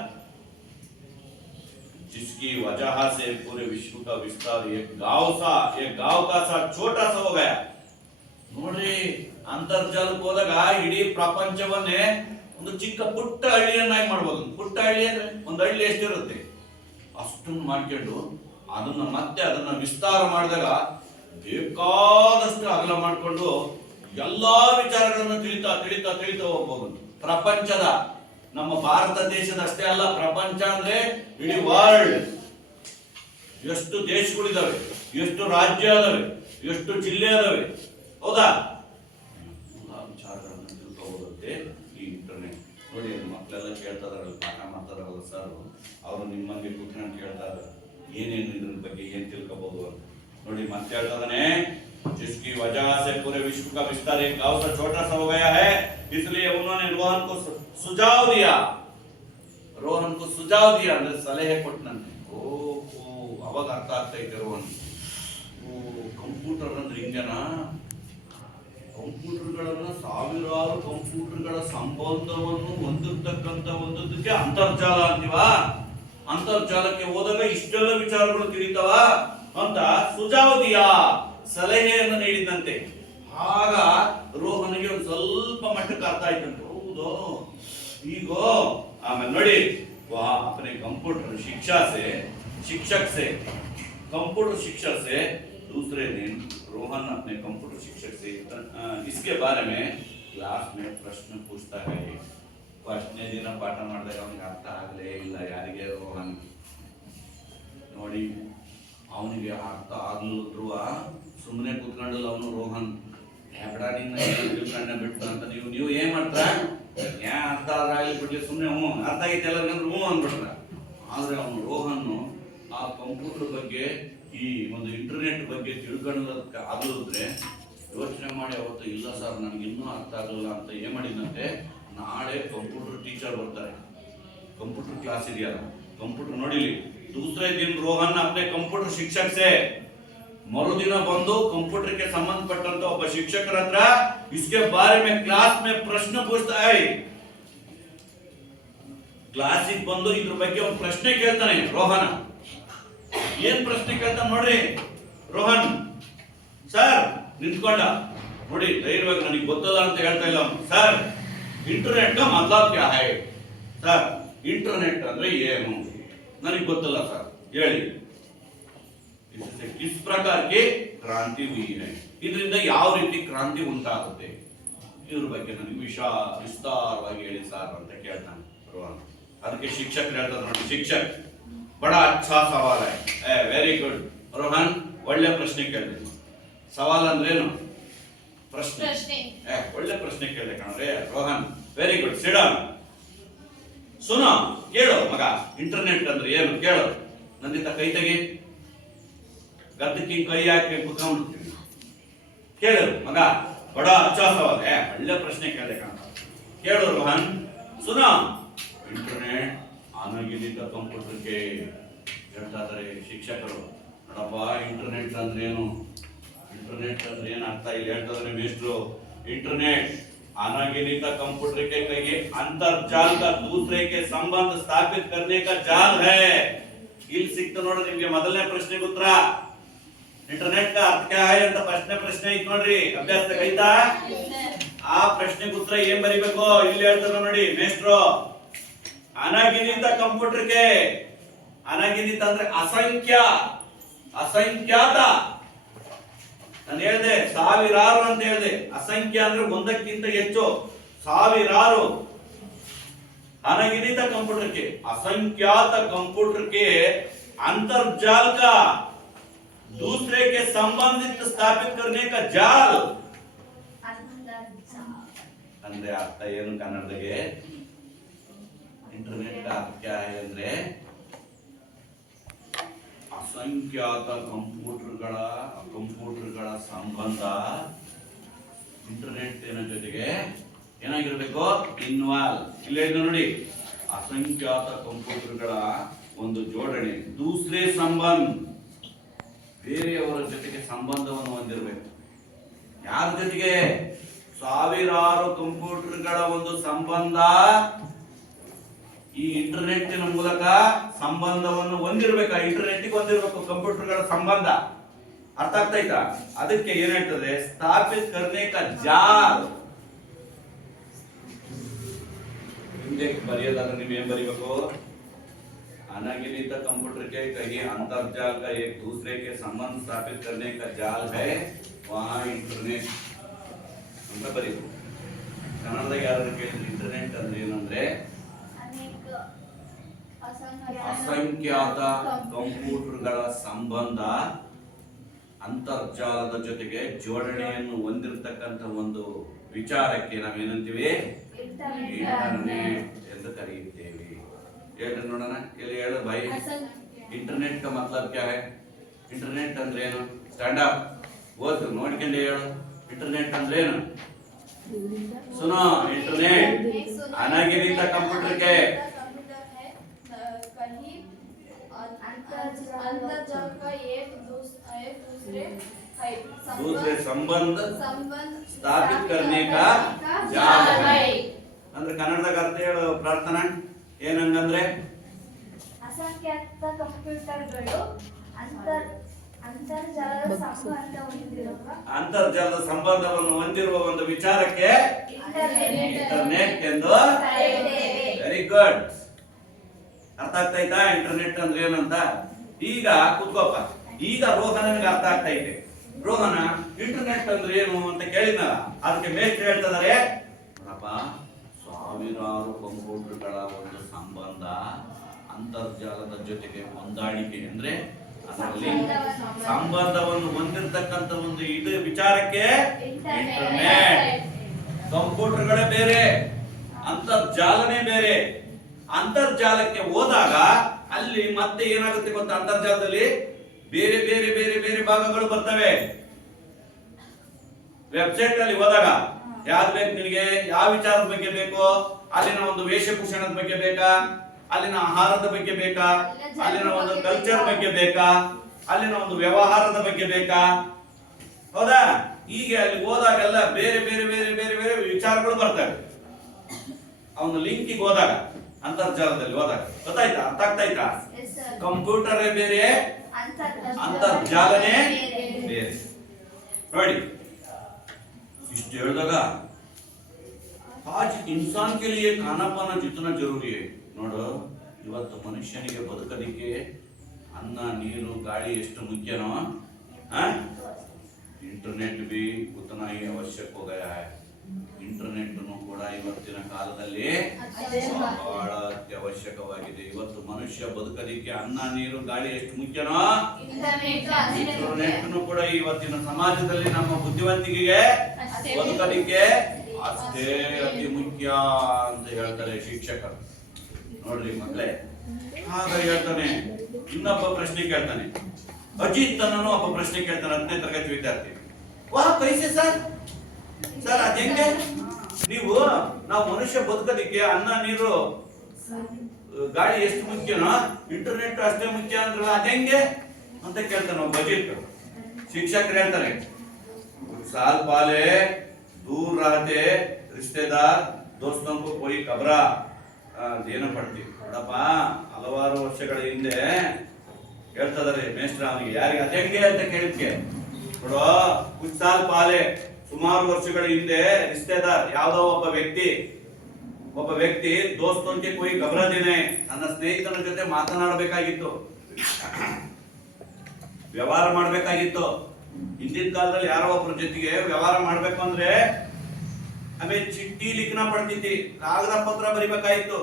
जिसकी वजह से पूरे विश्व का विस्तार एक गांव का सा छोटा सा हो गया. ನೋಡ್ರಿ, ಅಂತರ್ಜಾಲಕ್ಕೆ ಹೋದಾಗ ಇಡೀ ಪ್ರಪಂಚವನ್ನೇ ಒಂದು ಚಿಕ್ಕ ಪುಟ್ಟ ಹಳ್ಳಿಯನ್ನಾಗಿ ಮಾಡ್ಬೋದು. ಪುಟ್ಟ ಹಳ್ಳಿ ಅಂದ್ರೆ ಒಂದು ಹಳ್ಳಿ ಎಷ್ಟಿರುತ್ತೆ ಅಷ್ಟನ್ನು ಮಾಡ್ಕೊಂಡು ಅದನ್ನ ವಿಸ್ತಾರ ಮಾಡಿದಾಗ ಬೇಕಾದಷ್ಟು ಅಗಲ ಮಾಡಿಕೊಂಡು ಎಲ್ಲಾ ವಿಚಾರಗಳನ್ನು ತಿಳಿತಾ ಹೋಗ್ಬೋದು. ಪ್ರಪಂಚದ, ನಮ್ಮ ಭಾರತ ದೇಶದ ಅಷ್ಟೇ ಅಲ್ಲ, ಪ್ರಪಂಚ ಅಂದ್ರೆ ಇಡೀ ವರ್ಲ್ಡ್. ಎಷ್ಟು ದೇಶಗಳಿದಾವೆ, ಎಷ್ಟು ರಾಜ್ಯ ಅದಾವೆ, ಎಷ್ಟು ಜಿಲ್ಲೆ ಅದಾವೆ, ಹೌದಾ? ಎಲ್ಲಾ ವಿಚಾರಗಳನ್ನು ತಿಳ್ಕೋಬೋದಂತೆ ಈ ಇಂಟರ್ನೆಟ್. ನೋಡಿ, ಮಕ್ಕಳೆಲ್ಲ ಕೇಳ್ತಾ ಇದಾರಲ್ಲ, ಪಾಠ ಮಾಡ್ತಾರಲ್ಲ ಸರ್, ಅವರು ನಿಮ್ಮಂಗೆ ಕೂತ್ಕೊಂಡು ಕೇಳ್ತಾ ಇದ್ದಾರೆ ಏನೇನು ಇದ್ರ ಬಗ್ಗೆ ಏನ್ ತಿಳ್ಕೋಬಹುದು ಅಂತ. ನೋಡಿ, ಮತ್ತೆ ಹೇಳ್ತಾ ಇದ್ದಾನೆ, जिसकी वजह से पूरे विश्व का विस्तार एक गांव से छोटा सा हो गया है, इसलिए उन्होंने रोहन को सुझाव दिया ಅಂದ್ರೆ ಸಲಹೆ ಕೊಟ್ಟನಂತೆ. ಅವಾಗ ಅರ್ಥ ಆಗ್ತೈತೆ ರೋಹನ್, ಕಂಪ್ಯೂಟರ್ ಅಂದ್ರೆ ಹಿಂಗೇನಾ? ಕಂಪ್ಯೂಟರ್ಗಳನ್ನ ಸಾವಿರಾರು ಕಂಪ್ಯೂಟರ್ಗಳ ಸಂಬಂಧವನ್ನು ಹೊಂದಿರತಕ್ಕಂತ ಒಂದಕ್ಕೆ ಅಂತರ್ಜಾಲ ಅಂತೀವ. ಅಂತರ್ಜಾಲಕ್ಕೆ ಹೋದಾಗ ಇಷ್ಟೆಲ್ಲ ವಿಚಾರಗಳು ತಿಳಿತಾವ ಅಂತ ಸುಜಾವದಿಯಾ ಸಲಹೆಯನ್ನು ನೀಡಿದಂತೆ. ಆಗ ರೋಹನಿಗೆ ಒಂದು ಸ್ವಲ್ಪ ಮಟ್ಟಕ್ಕೆ ಅರ್ಥ ಆಯ್ತಂತೆ. ಹೌದು, ಈಗ ಆಮೇಲೆ ನೋಡಿ, अपने कंप्यूटर शिक्षक से दूसरे दिन रोहन अपने कंप्यूटर शिक्षक से इसके बारे में क्लास में प्रश्न पूछता है. ಫಸ್ಟ್ನೇ ದಿನ ಪಾಠ ಮಾಡಿದಾಗ ಅವನಿಗೆ ಅರ್ಥ ಆಗಲೇ ಇಲ್ಲ ಯಾರಿಗೆ, ರೋಹನ್. ನೋಡಿ, ಅವನಿಗೆ ಅರ್ಥ ಆಗ್ಲಿದ್ರು ಸುಮ್ಮನೆ ಕೂತ್ಕೊಂಡಲ್ಲ ಅವನು ರೋಹನ್. ತಿಳ್ಕೊಂಡೆ ಬಿಟ್ಟು ಅಂತ ನೀವು ಏನ್ ಮಾಡ್ತಾರ, ಅರ್ಥ ಆದ್ರಾಗಲಿ ಬಿಡ್ಲಿ, ಸುಮ್ಮನೆ ಅರ್ಥ ಆಗೈತೆ ಎಲ್ಲರಿಗಂದ್ರೆ ಅಂದ್ಬಿಟ್ರ. ಆದ್ರೆ ಅವನು ರೋಹನ್ ಆ ಕಂಪ್ಯೂಟರ್ ಬಗ್ಗೆ, ಈ ಒಂದು ಇಂಟರ್ನೆಟ್ ಬಗ್ಗೆ ತಿಳ್ಕೊಳ್ಳೋದಕ್ಕೆ ಆಗಲಿದ್ರೆ ಯೋಚನೆ ಮಾಡಿ ಅವತ್ತು, ಇಲ್ಲ ಸರ್ ನನಗೆ ಇನ್ನೂ ಅರ್ಥ ಆಗಲ್ಲ ಅಂತ ಏನ್ ಮಾಡಿದಂತೆ, ನಾಳೆ ಕಂಪ್ಯೂಟರ್ ಟೀಚರ್ ಬರ್ತಾರೆ, ಕಂಪ್ಯೂಟರ್ ಕ್ಲಾಸ್ ಇದೆಯಲ್ಲ, ಕಂಪ್ಯೂಟರ್ ನೋಡಿಲಿ. दूसरे दिन रोहन अपने कंप्यूटर शिक्षक से ಮರುದಿನ ಬಂದು ಕಂಪ್ಯೂಟರ್ಗೆ ಸಂಬಂಧಪಟ್ಟಂತ ಒಬ್ಬ ಶಿಕ್ಷಕರ ಹತ್ರ इसके बारे में क्लास में प्रश्न पूछता है. ಕ್ಲಾಸಿಗೆ ಬಂದು ಇದ್ರ ಬಗ್ಗೆ ಒಂದು ಪ್ರಶ್ನೆ ಕೇಳ್ತಾನೆ ರೋಹನ್. ಏನ್ ಪ್ರಶ್ನೆ ಕೇಳ್ತಾನೆ ನೋಡ್ರಿ ರೋಹನ್. ಸರ್ ನಿಂತ್ಕೊಂಡ, ನೋಡಿ ಧೈರ್ಯವಾಗಿ, ನನಗೆ ಗೊತ್ತಲ್ಲ ಅಂತ ಹೇಳ್ತಾ ಇಲ್ಲ ಸರ್. इंटरनेट का मतलब क्या है सर? इंटरनेट ಅಂದ್ರೆ ಏನು ನನಗೆ ಗೊತ್ತಲ್ಲ ಸರ್, ಹೇಳಿ. इससे किस प्रकार की क्रांति हुई है, ಇದರಿಂದ ಯಾವ ರೀತಿ ಕ್ರಾಂತಿ ಉಂಟಾಗುತ್ತೆ, ಇದ್ರ ಬಗ್ಗೆ ನನಗೆ ವಿಸ್ತಾರವಾಗಿ ಹೇಳಿ ಸರ್ ಅಂತ ಕೇಳ್ತಾನೆ ರೋಹನ್. ಅದಕ್ಕೆ ಶಿಕ್ಷಕರು ಹೇಳ್ತಾರೆ ನೋಡಿ, ಶಿಕ್ಷಕ್ ಬಡ ಅಚ್ಚಾ ಸವಾಲ್ ಹೈ ವೆರಿ ಗುಡ್ ರೋಹನ್ ಒಳ್ಳೆ ಪ್ರಶ್ನೆ ಕೇಳಿದೆ ಸವಾಲ್ ಅಂದ್ರೇನು ಪ್ರಶ್ನೆ ಒಳ್ಳೆ ಪ್ರಶ್ನೆ ಕೇಳಿದೆ ಕಣ್ರೆ ರೋಹನ್ ವೆರಿ ಗುಡ್ ಸಿಡನ್ ಸುನೋ ಕೇಳು ಮಗ ಇಂಟರ್ನೆಟ್ ಅಂದ್ರೆ ಏನು ಕೇಳು ನಂದಿತ ಕೈ ತೆಗಿ ಗದ್ದಕ್ಕೆ ಕೈ ಹಾಕಿ ಕುತ್ಕೊಂಡ್ಬಿಡ್ತೀವಿ ಕೇಳು ಮಗ ಬಡ ಅಚ್ಚಾ ಸವಾಲ್ ಒಳ್ಳೆ ಪ್ರಶ್ನೆ ಕೇಳಿದೆ ಕಣ ಕೇಳು ರೋಹನ್ ಸುನೋ ಇಂಟರ್ನೆಟ್ ಅನಗಿಲಿತ ಕಂಪ್ಯೂಟರ್ಗೆ ಹೇಳ್ತಾ ಇದ್ದಾರೆ ಶಿಕ್ಷಕರು ನೋಡಪ್ಪ ಇಂಟರ್ನೆಟ್ ಅಂದ್ರೆ ಏನು ಅರ್ಥ ಇಲ್ಲಿ ಹೇಳ್ತಾ ಇದ್ದಾರೆ ಮೇಷ್ಟ್ರು इंटरनेट अनगिनत कंप्यूटर के कहिए अंतरजाल का दूसरे के संबंध स्थापित करने का जाल है ಇಲ್ಲಿ ಸಿಕ್ತು ನೋಡಿ ನಿಮಗೆ ಮೊದಲನೇ ಪ್ರಶ್ನೆಗೆ ಉತ್ತರ ಇಂಟರ್ನೆಟ್ का अर्थ क्या है ಅಂತ ಪ್ರಶ್ನೆ ಐತ್ ನೋಡ್ರಿ ಅಭ್ಯಾಸ ಕೈತಾ ಆ ಪ್ರಶ್ನೆಗೆ ಉತ್ತರ ಏನ್ ಬರಿಬೇಕು ಇಲ್ಲಿ ಹೇಳ್ತಾರೆ ನೋಡಿ ಮೇಷ್ಟ್ರು ಅನಗಿನತ ಕಂಪ್ಯೂಟರ್ ಗೆ ಅನಗಿನತ ಅಂದ್ರೆ ಅಸಂಖ್ಯಾತ ನಾನು ಹೇಳಿದೆ ಸಾವಿರಾರು ಅಂತ ಹೇಳಿದೆ ಅಸಂಖ್ಯ ಅಂದ್ರೆ ಒಂದಕ್ಕಿಂತ ಹೆಚ್ಚು ಸಾವಿರಾರು अनगिनत कंप्यूटर के असंख्यात कंप्यूटर के अंतर्जाल का दूसरे के संबंधित स्थापित करने का जाल ಅಂದ್ರೆ ಅರ್ಥ ಏನು ಕನ್ನಡದಲ್ಲಿ ಇಂಟರ್ನೆಟ್ का अर्थ क्या है ಅಂದ್ರೆ ಅಸಂಖ್ಯಾತ ಕಂಪ್ಯೂಟರ್ಗಳ ಸಂಬಂಧ ಇಂಟರ್ನೆಟ್ ಜೊತೆಗೆ ಏನಾಗಿರಬೇಕು ಇನ್ವಾಲ್ವ್ ಇಲ್ಲಿ ನೋಡಿ ಅಸಂಖ್ಯಾತ ಕಂಪ್ಯೂಟರ್ಗಳ ಒಂದು ಜೋಡಣೆ ದೂಸರೆ ಸಂಬಂಧ ಬೇರೆಯವರ ಜೊತೆಗೆ ಸಂಬಂಧವನ್ನು ಹೊಂದಿರಬೇಕು ಯಾರ ಜೊತೆಗೆ ಸಾವಿರಾರು ಕಂಪ್ಯೂಟರ್ಗಳ ಒಂದು ಸಂಬಂಧ ಈ ಇಂಟರ್ನೆಟ್ ಮೂಲಕ ಸಂಬಂಧವನ್ನು ಹೊಂದಿರಬೇಕು ಇಂಟರ್ನೆಟ್ ಹೊಂದಿರಬೇಕು ಕಂಪ್ಯೂಟರ್ಗಳ ಸಂಬಂಧ ಅರ್ಥ ಆಗ್ತಾಯ್ತಾ ಅದಕ್ಕೆ ಏನ್ ಹೇಳ್ತದೆ ಸ್ಥಾಪಿತ ಕರ್ನೆ ಕಾ ಜಾಲ್ बरियदार बरीबू अनगिनत कंप्यूटर के कहीं अंतरजाल का एक दूसरे के संबंध स्थापित करने का जाल है वहाँ इंटरनेट ಅಂತ ಬರೀಬೇಕು ಕನ್ನಡದಾಗ ಯಾರು ಕೇಳಿದ್ರೆ ಇಂಟರ್ನೆಟ್ ಅಂದ್ರೆ ಏನಂದ್ರೆ ಅಸಂಖ್ಯಾತ ಕಂಪ್ಯೂಟರ್ಗಳ ಸಂಬಂಧ ಅಂತರ್ಜಾಲದ ಜೊತೆಗೆ ಜೋಡಣೆಯನ್ನು ಹೊಂದಿರತಕ್ಕಂತ ಒಂದು ವಿಚಾರಕ್ಕೆ ನಾವೇನಂತೀವಿ इंटरनेट ಎಂದು ಕರೆಯುತ್ತೇವೆ ಹೇಳ್ರಿ ನೋಡೋಣ ಇಲ್ಲಿ ಹೇಳು ಭಾई इंटरनेट का मतलब क्या है इंटरनेट ಅಂದ್ರೆ ಏನು ಸ್ಟ್ಯಾಂಡ್ ಅಪ್ ಓದು ನೋಡ್ಕೊಂಡು ಹೇಳು इंटरनेट ಅಂದ್ರೆ ಏನು सुनो इंटरनेट अनगिनत कंप्यूटर के अंतर्जाल का एक दूसरे संबंध स्थापित करने का जाल है ಅಂದ್ರೆ ಕನ್ನಡದಾಗ ಅರ್ಥ ಹೇಳು ಪ್ರಾರ್ಥನಾ ಏನಂಗಂದ್ರೆ ಅಸಂಖ್ಯಾತ ಕಂಪ್ಯೂಟರ್ಗಳು ಅಂತರ್ಜಾಲದ ಸಂಬಂಧವನ್ನು ಹೊಂದಿರುವ ಒಂದು ವಿಚಾರಕ್ಕೆ ಇಂಟರ್ನೆಟ್ ಎಂದು ವೆರಿ ಗುಡ್ ಅರ್ಥ ಆಗ್ತಾಯ್ತಾ ಇಂಟರ್ನೆಟ್ ಅಂದ್ರೆ ಏನಂತ ಈಗ ಕುತ್ಕೋಪ್ಪ ಈಗ ರೋಹನನಿಗೆ ಅರ್ಥ ಆಗ್ತಾ ಇದೆ ರೋಹನ ಇಂಟರ್ನೆಟ್ ಅಂದ್ರೆ ಏನು ಅಂತ ಕೇಳಿದ್ನಲ್ಲ ಅದಕ್ಕೆ ಮೇಷ್ಟ್ರು ಹೇಳ್ತಿದ್ದಾರೆ ನೋಡಪ್ಪ ಸಾವಿರಾರು ಕಂಪ್ಯೂಟರ್ಗಳ ಒಂದು ಸಂಬಂಧ ಅಂತರ್ಜಾಲದ ಜೊತೆಗೆ ಹೊಂದಾಣಿಕೆ ಅಂದ್ರೆ ಅದರಲ್ಲಿ ಸಂಬಂಧವನ್ನು ಹೊಂದಿರತಕ್ಕಂತ ಒಂದು ಇದು ವಿಚಾರಕ್ಕೆ ಇಂಟರ್ನೆಟ್ ಕಂಪ್ಯೂಟರ್ಗಳೇ ಬೇರೆ ಅಂತರ್ಜಾಲನೇ ಬೇರೆ ಅಂತರ್ಜಾಲಕ್ಕೆ ಹೋದಾಗ ಅಲ್ಲಿ ಮತ್ತೆ ಏನಾಗುತ್ತೆ ಗೊತ್ತಾ ಅಂತರ್ಜಾಲದಲ್ಲಿ ಬೇರೆ ಬೇರೆ ಬೇರೆ ಬೇರೆ ಭಾಗಗಳು ಬರ್ತವೆ ವೆಬ್ಸೈಟ್ ಅಲ್ಲಿ ಹೋದಾಗ ಯಾವ್ದು ಬೇಕು ನಿನಗೆ ಯಾವ ವಿಚಾರದ ಬಗ್ಗೆ ಬೇಕು ಅಲ್ಲಿನ ಒಂದು ವೇಷಭೂಷಣದ ಬಗ್ಗೆ ಬೇಕಾ ಅಲ್ಲಿನ ಆಹಾರದ ಬಗ್ಗೆ ಬೇಕಾ ಅಲ್ಲಿನ ಒಂದು ಕಲ್ಚರ್ ಬಗ್ಗೆ ಬೇಕಾ ಅಲ್ಲಿನ ಒಂದು ವ್ಯವಹಾರದ ಬಗ್ಗೆ ಬೇಕಾ ಹೌದಾ ಹೀಗೆ ಅಲ್ಲಿ ಹೋದಾಗೆಲ್ಲ ಬೇರೆ ಬೇರೆ ಬೇರೆ ಬೇರೆ ಬೇರೆ ವಿಚಾರಗಳು ಬರ್ತವೆ ಅವನು ಲಿಂಕಿಗೆ ಹೋದಾಗ ಅಂತರ್ಜಾಲದಲ್ಲಿ ಹೋದಾಗ ಗೊತ್ತಾಯ್ತಾ ಅರ್ಥ ಆಗ್ತಾಯ್ತಾ ಕಂಪ್ಯೂಟರೇ ಬೇರೆ ಅಂತರ್ಜಾಲನೇ ಬೇರೆ ನೋಡಿ ಇಷ್ಟು ಹೇಳಿದಾಗ आज इंसान के लिए खाना पाना जितना जरूरी है ನೋಡು ಇವತ್ತು ಮನುಷ್ಯನಿಗೆ ಬದುಕಲಿಕ್ಕೆ ಅನ್ನ ನೀರು ಗಾಳಿ ಎಷ್ಟು ಮುಖ್ಯನೋ इंटरनेट भी उतना ही आवश्यक हो गया है ಇಂಟರ್ನೆಟ್ ಕೂಡ ಇವತ್ತಿನ ಕಾಲದಲ್ಲಿ ಬಹಳ ಅತ್ಯವಶ್ಯಕವಾಗಿದೆ. ಇವತ್ತು ಮನುಷ್ಯ ಬದುಕಲಿಕ್ಕೆ ಅನ್ನ ನೀರು ಗಾಳಿ ಎಷ್ಟು ಮುಖ್ಯನೋ ಇಂಟರ್ನೆಟ್ ಕೂಡ ಇವತ್ತಿನ ಸಮಾಜದಲ್ಲಿ ನಮ್ಮ ಬುದ್ಧಿವಂತಿಕೆಗೆ ಬದುಕಲಿಕ್ಕೆ ಅಷ್ಟೇ ಅತಿ ಮುಖ್ಯ ಅಂತ ಹೇಳ್ತಾರೆ ಶಿಕ್ಷಕರು. ನೋಡ್ರಿ ಮಕ್ಕಳೇ, ಹಾಗೆ ಹೇಳ್ತಾನೆ. ಇನ್ನೊಬ್ಬ ಪ್ರಶ್ನೆ ಕೇಳ್ತಾನೆ, ಅಜಿತ್ ಅನ್ನೋ ಒಬ್ಬ ಪ್ರಶ್ನೆ ಕೇಳ್ತಾನೆ, 10ನೇ ತರಗತಿ ವಿದ್ಯಾರ್ಥಿ. ವಾ ಕೈಸೆ ಸರ್ ಅದೇಂಗೆ ನಾವು ಮನುಷ್ಯ ಬದುಕೋದಿಕ್ಕೆ ಅನ್ನ ನೀರು ಗಾಳಿ ಎಷ್ಟು ಮುಖ್ಯನೋ ಇಂಟರ್ನೆಟ್ ಅಷ್ಟೇ ಮುಖ್ಯ ಅಂದ್ರಲ್ಲ ಅದೇಂಗೆ ಅಂತ ಕೇಳ್ತಾನೆ ಒಬ್ಬ ಅಜಿತ್. ಶಿಕ್ಷಕರು ಹೇಳ್ತಾರೆ, साल पहले दूर रहते रिश्तेदार दोस्तों को कोई खबरा देना पड़ती ನೋಡಪ್ಪ ಹಲವಾರು ವರ್ಷಗಳ ಹಿಂದೆ ಹೇಳ್ತದಾರೆ ಮೇಸ್ಟ್ರ ಅವನಿಗೆ ಯಾರಿಗೆ ಅದೇಂಗೆ ಅಂತ ಕೇಳಿದ್ಕೆ ನೋಡೋ ಕುछ साल पहले ಸುಮಾರು ವರ್ಷಗಳ ಹಿಂದೆ ರಿಶ್ತೆದಾರ್ ಯಾವುದೋ ಒಬ್ಬ ವ್ಯಕ್ತಿ ದೋಸ್ತೋಂಗೆ कोई खबरा देने ನನ್ನ ಸ್ನೇಹಿತನ ಜೊತೆ ಮಾತನಾಡಬೇಕಾಗಿತ್ತು, ವ್ಯವಹಾರ ಮಾಡಬೇಕಾಗಿತ್ತು. ಹಿಂದಿನ ಕಾಲದಲ್ಲಿ ಯಾರೋ ಒಬ್ಬರ ಜೊತೆಗೆ ವ್ಯವಹಾರ ಮಾಡಬೇಕು ಅಂದ್ರೆ ಆಮೇಲೆ ಚಿಟ್ಟಿ ಲಿಖನ ಪಡ್ತಿದ್ದಿ, ಕಾಗದ ಪತ್ರ ಬರಿಬೇಕಾಗಿತ್ತು.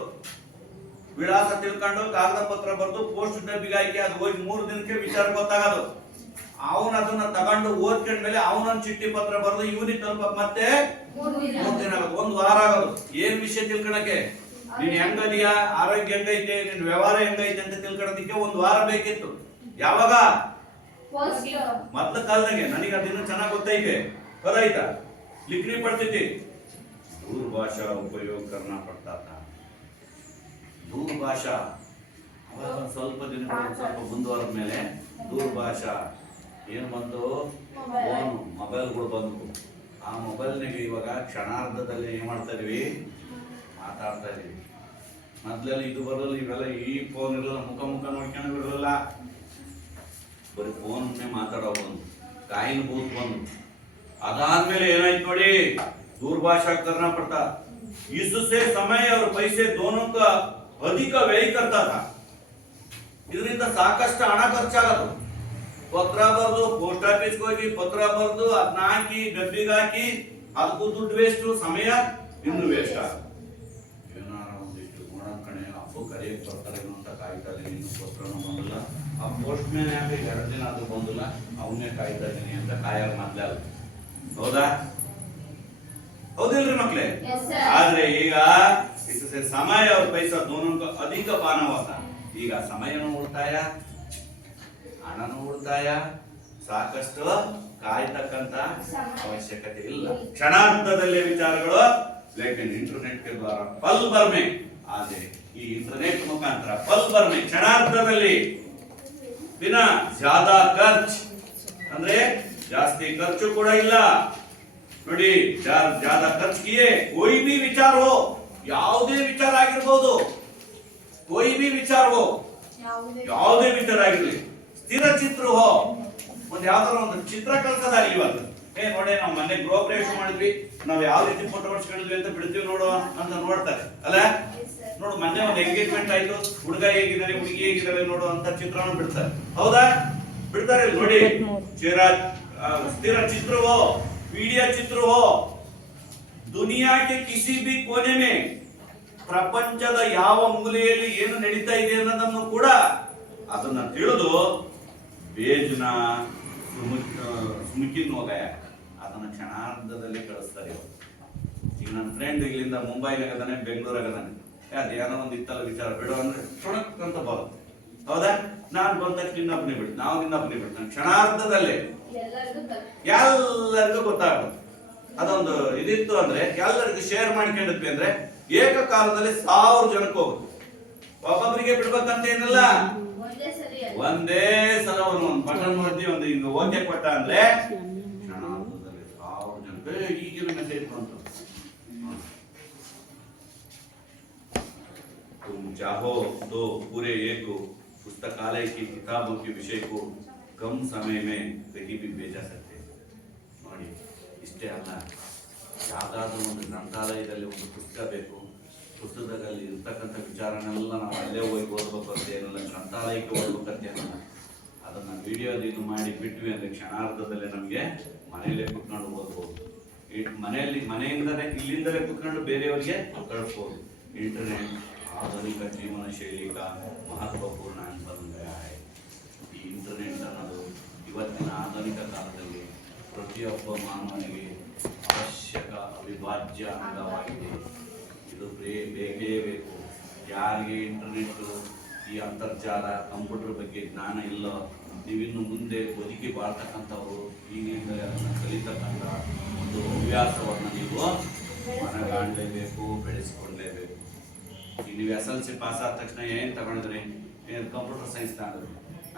ವಿಳಾಸ ತಿಳ್ಕೊಂಡು ಕಾಗದ ಪತ್ರ ಬರೆದು ಪೋಸ್ಟ್ ಡಬ್ಬಿಗೆ ಹಾಕಿ ಅದು ಹೋಗಿ 3 ದಿನಕ್ಕೆ ವಿಚಾರ ಗೊತ್ತಾಗೋದು. ಅವನು ಅದನ್ನ ತಗೊಂಡು ಓದ್ಕೊಂಡ್ಮೇಲೆ ಅವನೊಂದು ಚಿಟ್ಟಿ ಪತ್ರ ಬರೆದು ಇವನಿಗೆ ತಲುಪ ಮತ್ತೆ 3 ದಿನ ಆಗೋದು, 1 ವಾರ ಆಗೋದು. ಏನ್ ವಿಷಯ ತಿಳ್ಕೊಳಕ್ಕೆ, ನೀನ್ ಹೆಂಗದಿಯಾ, ಆರೋಗ್ಯ ಹೆಂಗೈತೆ, ನಿನ್ ವ್ಯವಹಾರ ಹೆಂಗೈತೆ ಅಂತ ತಿಳ್ಕೊಳ್ಳೋದಕ್ಕೆ 1 ವಾರ ಬೇಕಿತ್ತು. ಯಾವಾಗ ಮೊದಲ ಕಾಲದಾಗೆ ನನಗೆ ಅದಿನ್ನೂ ಚೆನ್ನಾಗಿ ಗೊತ್ತೈತೆ, ಗೊತ್ತಾಯ್ತಾ, लिखनी पड़ती थी, दूरभाषा उपयोग करना पड़ता था. दूरभाषा ಅವಾಗ ಸ್ವಲ್ಪ ದಿನಗಳು ಸ್ವಲ್ಪ ಮುಂದುವರೆದ ಮೇಲೆ ದೂರಭಾಷಾ ಏನು ಬಂತು, ಫೋನ್ ಮೊಬೈಲ್ಗಳು ಬಂತು. ಆ ಮೊಬೈಲ್ನಾಗ ಇವಾಗ ಕ್ಷಣಾರ್ಧದಲ್ಲಿ ಏನ್ ಮಾಡ್ತಾ ಇದೀವಿ, ಮಾತಾಡ್ತಾ ಇದೀವಿ. ಮೊದ್ಲೆಲ್ಲ ಇದು ಬರಲ್ಲ, ಇವೆಲ್ಲ ಈ ಫೋನ್ ಇರಲ್ಲ, ಮುಖ ನೋಡ್ಕೊಂಡು ಇರಲ್ಲ, ಬರೀ ಫೋನ್ ಮಾತಾಡೋ ಬಂದು ಕಾಯಿನ್ ಬೂತ್ ಬಂದು. ಅದಾದ್ಮೇಲೆ ಏನಾಯ್ತು ನೋಡಿ, दूरभाषा करना पड़ता, इससे समय और पैसे दोनों का अधिक व्यय करता था. ಇದರಿಂದ ಸಾಕಷ್ಟು ಹಣ ಖರ್ಚಾಗೋದು. ಪತ್ರ ಬರೆದು ಪೋಸ್ಟ್ ಆಫೀಸ್ಗೆ ಹೋಗಿ ಪತ್ರ ಬರೆದು ಅದನ್ನ ಹಾಕಿ ಡಬ್ಬಿಗೆ ಹಾಕಿ ಅದಕ್ಕೂ ದುಡ್ಡು ವೇಸ್ಟ್, ಸಮಯ ಇನ್ನು ವೇಸ್ಟ್ ಆಗುತ್ತೆ. ಏನಾರ ಒಂದಿಷ್ಟು ನೋಡೋಣ ಕಣೆ, ಅಪ್ಪು ಕರೆಯಕ್ಕೆ ಬರ್ತಾರೆ ಅಂತ ಕಾಯ್ತಾ ಇದೀನಿ, ಇನ್ನು ಪತ್ರನೂ ಬಂದಿಲ್ಲ, ಆ ಪೋಸ್ಟ್ ಮ್ಯಾನ್ ಯಾಕೆ 2 ದಿನ ಅದು ಬಂದಿಲ್ಲ, ಅವನ್ನೇ ಕಾಯ್ತಾ ಇದೀನಿ ಅಂತ ಕಾಯಲ್ಲ ಮೊದ್ಲೇ. ಹೌದಾ, ಹೌದಿಲ್ರಿ ಮಕ್ಳೇ? ಆದ್ರೆ ಈಗ ಸಮಯ और पैसा दोनों का अधिक पाना होता. ಈಗ ಸಮಯನೂ ಉಳಿತಾಯ, ಹಣನೂ ಉಳಿತಾಯ, ಸಾಕಷ್ಟು ಕಾಯ್ತಕ್ಕಂತ ಅವಶ್ಯಕತೆ ಇಲ್ಲ. ಕ್ಷಣಾರ್ಧದಲ್ಲೇ ವಿಚಾರಗಳು, ಲೇಕಿನ್ ಇಂಟರ್ನೆಟ್ के द्वारा पल भर में, ಆದ್ರೆ ಈ ಇಂಟರ್ನೆಟ್ ಮುಖಾಂತರ पल भर में ಕ್ಷಣಾರ್ಧದಲ್ಲಿ बिना ज्यादा खर्च, ಅಂದ್ರೆ ಜಾಸ್ತಿ ಖರ್ಚು ಕೂಡ ಇಲ್ಲ. ನೋಡಿ, ज्यादा खर्च किए कोई भी विचार हो, ಯಾವುದೇ ವಿಚಾರ ಆಗಿರಬಹುದು, कोई भी विचार हो, ಯಾವುದೇ ವಿಚಾರ ಆಗಿರಲಿ, ಸ್ಥಿರ ಚಿತ್ರ ಹೋ, ಒಂದು ಯಾವ್ದಾರ ಒಂದು ಚಿತ್ರ ಕಳ್ಸೋದಾಗಿ ಇವಾಗ ನೋಡಿ, ನಾವು ಮೊನ್ನೆ ಗೃಹ ಪ್ರವೇಶ ಮಾಡಿದ್ವಿ, ನಾವು ಯಾವ ರೀತಿ ಫೋಟೋ ಹೊಡ್ಸ್ಕೊಂಡಿದ್ವಿ ಅಂತ ಬಿಡ್ತೀವಿ ನೋಡು ಅಂತ ನೋಡ್ತಾರೆ ಅಲ್ಲ. ನೋಡು, ಮೊನ್ನೆ ಒಂದು ಎಂಗೇಜ್ಮೆಂಟ್ ಆಯ್ತು, ಹುಡುಗ ಹೇಗಿದ್ದಾರೆ ಹುಡುಗಿ ಹೇಗಿದ್ದಾರೆ ನೋಡು ಅಂತ ಚಿತ್ರವನ್ನು ಬಿಡ್ತಾರೆ. ಹೌದಾ, ಬಿಡ್ತಾರೆ ನೋಡಿ. ಸ್ಥಿರ ಚಿತ್ರ ಹೋ, वीडियो चित्र हो, दुनिया के किसी भी कोने में ಪ್ರಪಂಚದ ಯಾವ ಮೂಲೆಯಲ್ಲಿ ಏನು ನಡೀತಾ ಇದೆ ಅನ್ನೋದನ್ನು ಕೂಡ ಅದನ್ನ ತಿಳಿದು ಬೇಜನ ಸುಮುಖಿನ್ ಹೋಗಯ ಅದನ್ನ ಕ್ಷಣಾರ್ಧದಲ್ಲಿ ಕಳಿಸ್ತಾರೆ. ಈಗ ನನ್ನ ಫ್ರೆಂಡ್ ಇಲ್ಲಿಂದ ಮುಂಬೈನಾಗ ಅದಾನೆ, ಬೆಂಗಳೂರಾಗ ಅದಾನೆ, ಅದೇನೋ ಒಂದು ಇತ್ತಲ್ಲ ವಿಚಾರ ಬಿಡು ಅಂದ್ರೆ ತೊಡಕ್ ಅಂತ ಬರುತ್ತೆ. ಹೌದಾ, ನಾನು ಬಂದ ತಕ್ಷಣ ಇನ್ನೊಬ್ಬನೇ ಬಿಡ್ತೀನಿ, ನಾವು ಇನ್ನೊಬ್ಬನೇ ಬಿಡ್ತಾನೆ, ಕ್ಷಣಾರ್ಧದಲ್ಲೇ ಎಲ್ಲರಿಗೂ ಗೊತ್ತಾಗುತ್ತೆ. ಅದೊಂದು ಇದಿತ್ತು ಅಂದ್ರೆ ಎಲ್ಲರಿಗೂ ಶೇರ್ ಮಾಡ್ಕೊಂಡಿದ್ವಿ ಅಂದ್ರೆ ಏಕಕಾಲದಲ್ಲಿ 1000 ಜನಕ್ಕೆ ಹೋಗುತ್ತೆ. ಒಬ್ಬೊಬ್ಬರಿಗೆ ಬಿಡ್ಬೇಕಂತ ಏನಿಲ್ಲ, ಒಂದೇ ಸಲ ಒಂದು ಬಟನ್ ಮಾಡಿ ಒಂದು ಹಿಂಗ ಓಕೆ ಕೊಟ್ಟ ಅಂದ್ರೆ ಕ್ಷಣಾರ್ಧದಲ್ಲಿ 1000 ಜನಕ್ಕೆ ಈಗಿನ ಮೆಸೇಜ್ ಬಂತು. तुम चाहो तो पूरे एक पुस्तकालय की किताबों के विषय को कम समय में कहीं भी भेजा सकते. ನೋಡಿ, ಇಷ್ಟೇ ಅಲ್ಲ, ಯಾವ್ದಾದ್ರು ಒಂದು ಗ್ರಂಥಾಲಯದಲ್ಲಿ ಒಂದು ಪುಸ್ತಕ ಬೇಕು, ಪುಸ್ತಕದಲ್ಲಿ ಇರ್ತಕ್ಕಂಥ ವಿಚಾರನೆಲ್ಲ ನಾವು ಅಲ್ಲೇ ಹೋಗಿ ಓದ್ಬೇಕು ಅಂತ ಏನಿಲ್ಲ, ಗ್ರಂಥಾಲಯಕ್ಕೆ ಓದ್ಬೇಕಂತ ಏನಿಲ್ಲ. ಅದನ್ನ ವಿಡಿಯೋದಿಂದ ಮಾಡಿ ಬಿಟ್ವಿ ಅಂದ್ರೆ ಕ್ಷಣಾರ್ಧದಲ್ಲೇ ನಮಗೆ ಮನೆಯಲ್ಲೇ ಕುತ್ಕೊಂಡು ಓದ್ಬೋದು. ಮನೆಯಿಂದಲೇ ಇಲ್ಲಿಂದಲೇ ಕುತ್ಕೊಂಡು ಬೇರೆಯವರಿಗೆ ಕಳಿಸ್ಬೋದು. इंटरनेट आधुनिक जीवन शैली का महत्वपूर्ण अंग बन गया है. ಈ ಇಂಟರ್ನೆಟ್ ಅನ್ನೋದು ಇವತ್ತಿನ ಆಧುನಿಕ ಕಾಲದಲ್ಲಿ ಪ್ರತಿಯೊಬ್ಬ ಮಾನವನಿಗೆ ಅವಶ್ಯಕ ಅವಿಭಾಜ್ಯ ಅಂಗವಾಗಿದೆ. ಇದು ಬೇಕೇ ಬೇಕು. ಯಾರಿಗೆ ಇಂಟರ್ನೆಟ್ ಈ ಅಂತರ್ಜಾಲ ಕಂಪ್ಯೂಟರ್ ಬಗ್ಗೆ ಜ್ಞಾನ ಇಲ್ಲೋ, ನೀವಿನ್ನು ಮುಂದೆ ಬದುಕಿ ಬಾಳ್ತಕ್ಕಂಥವ್ರು ಈಗಿನಿಂದಲೇ ಅದನ್ನು ಕಲಿತಕ್ಕಂಥ ಒಂದು ಹವ್ಯಾಸವನ್ನು ನೀವು ಮನಗಾಣಲೇಬೇಕು, ಬೆಳೆಸಿಕೊಳ್ಳಲೇಬೇಕು. ಈಗ ನೀವು SLC ಪಾಸ್ ಆದ ತಕ್ಷಣ ಏನು ತಗೊಂಡ್ರಿ? ಏನು ಕಂಪ್ಯೂಟರ್ ಸೈನ್ಸ್ ತಗೊಂಡ್ರಿ?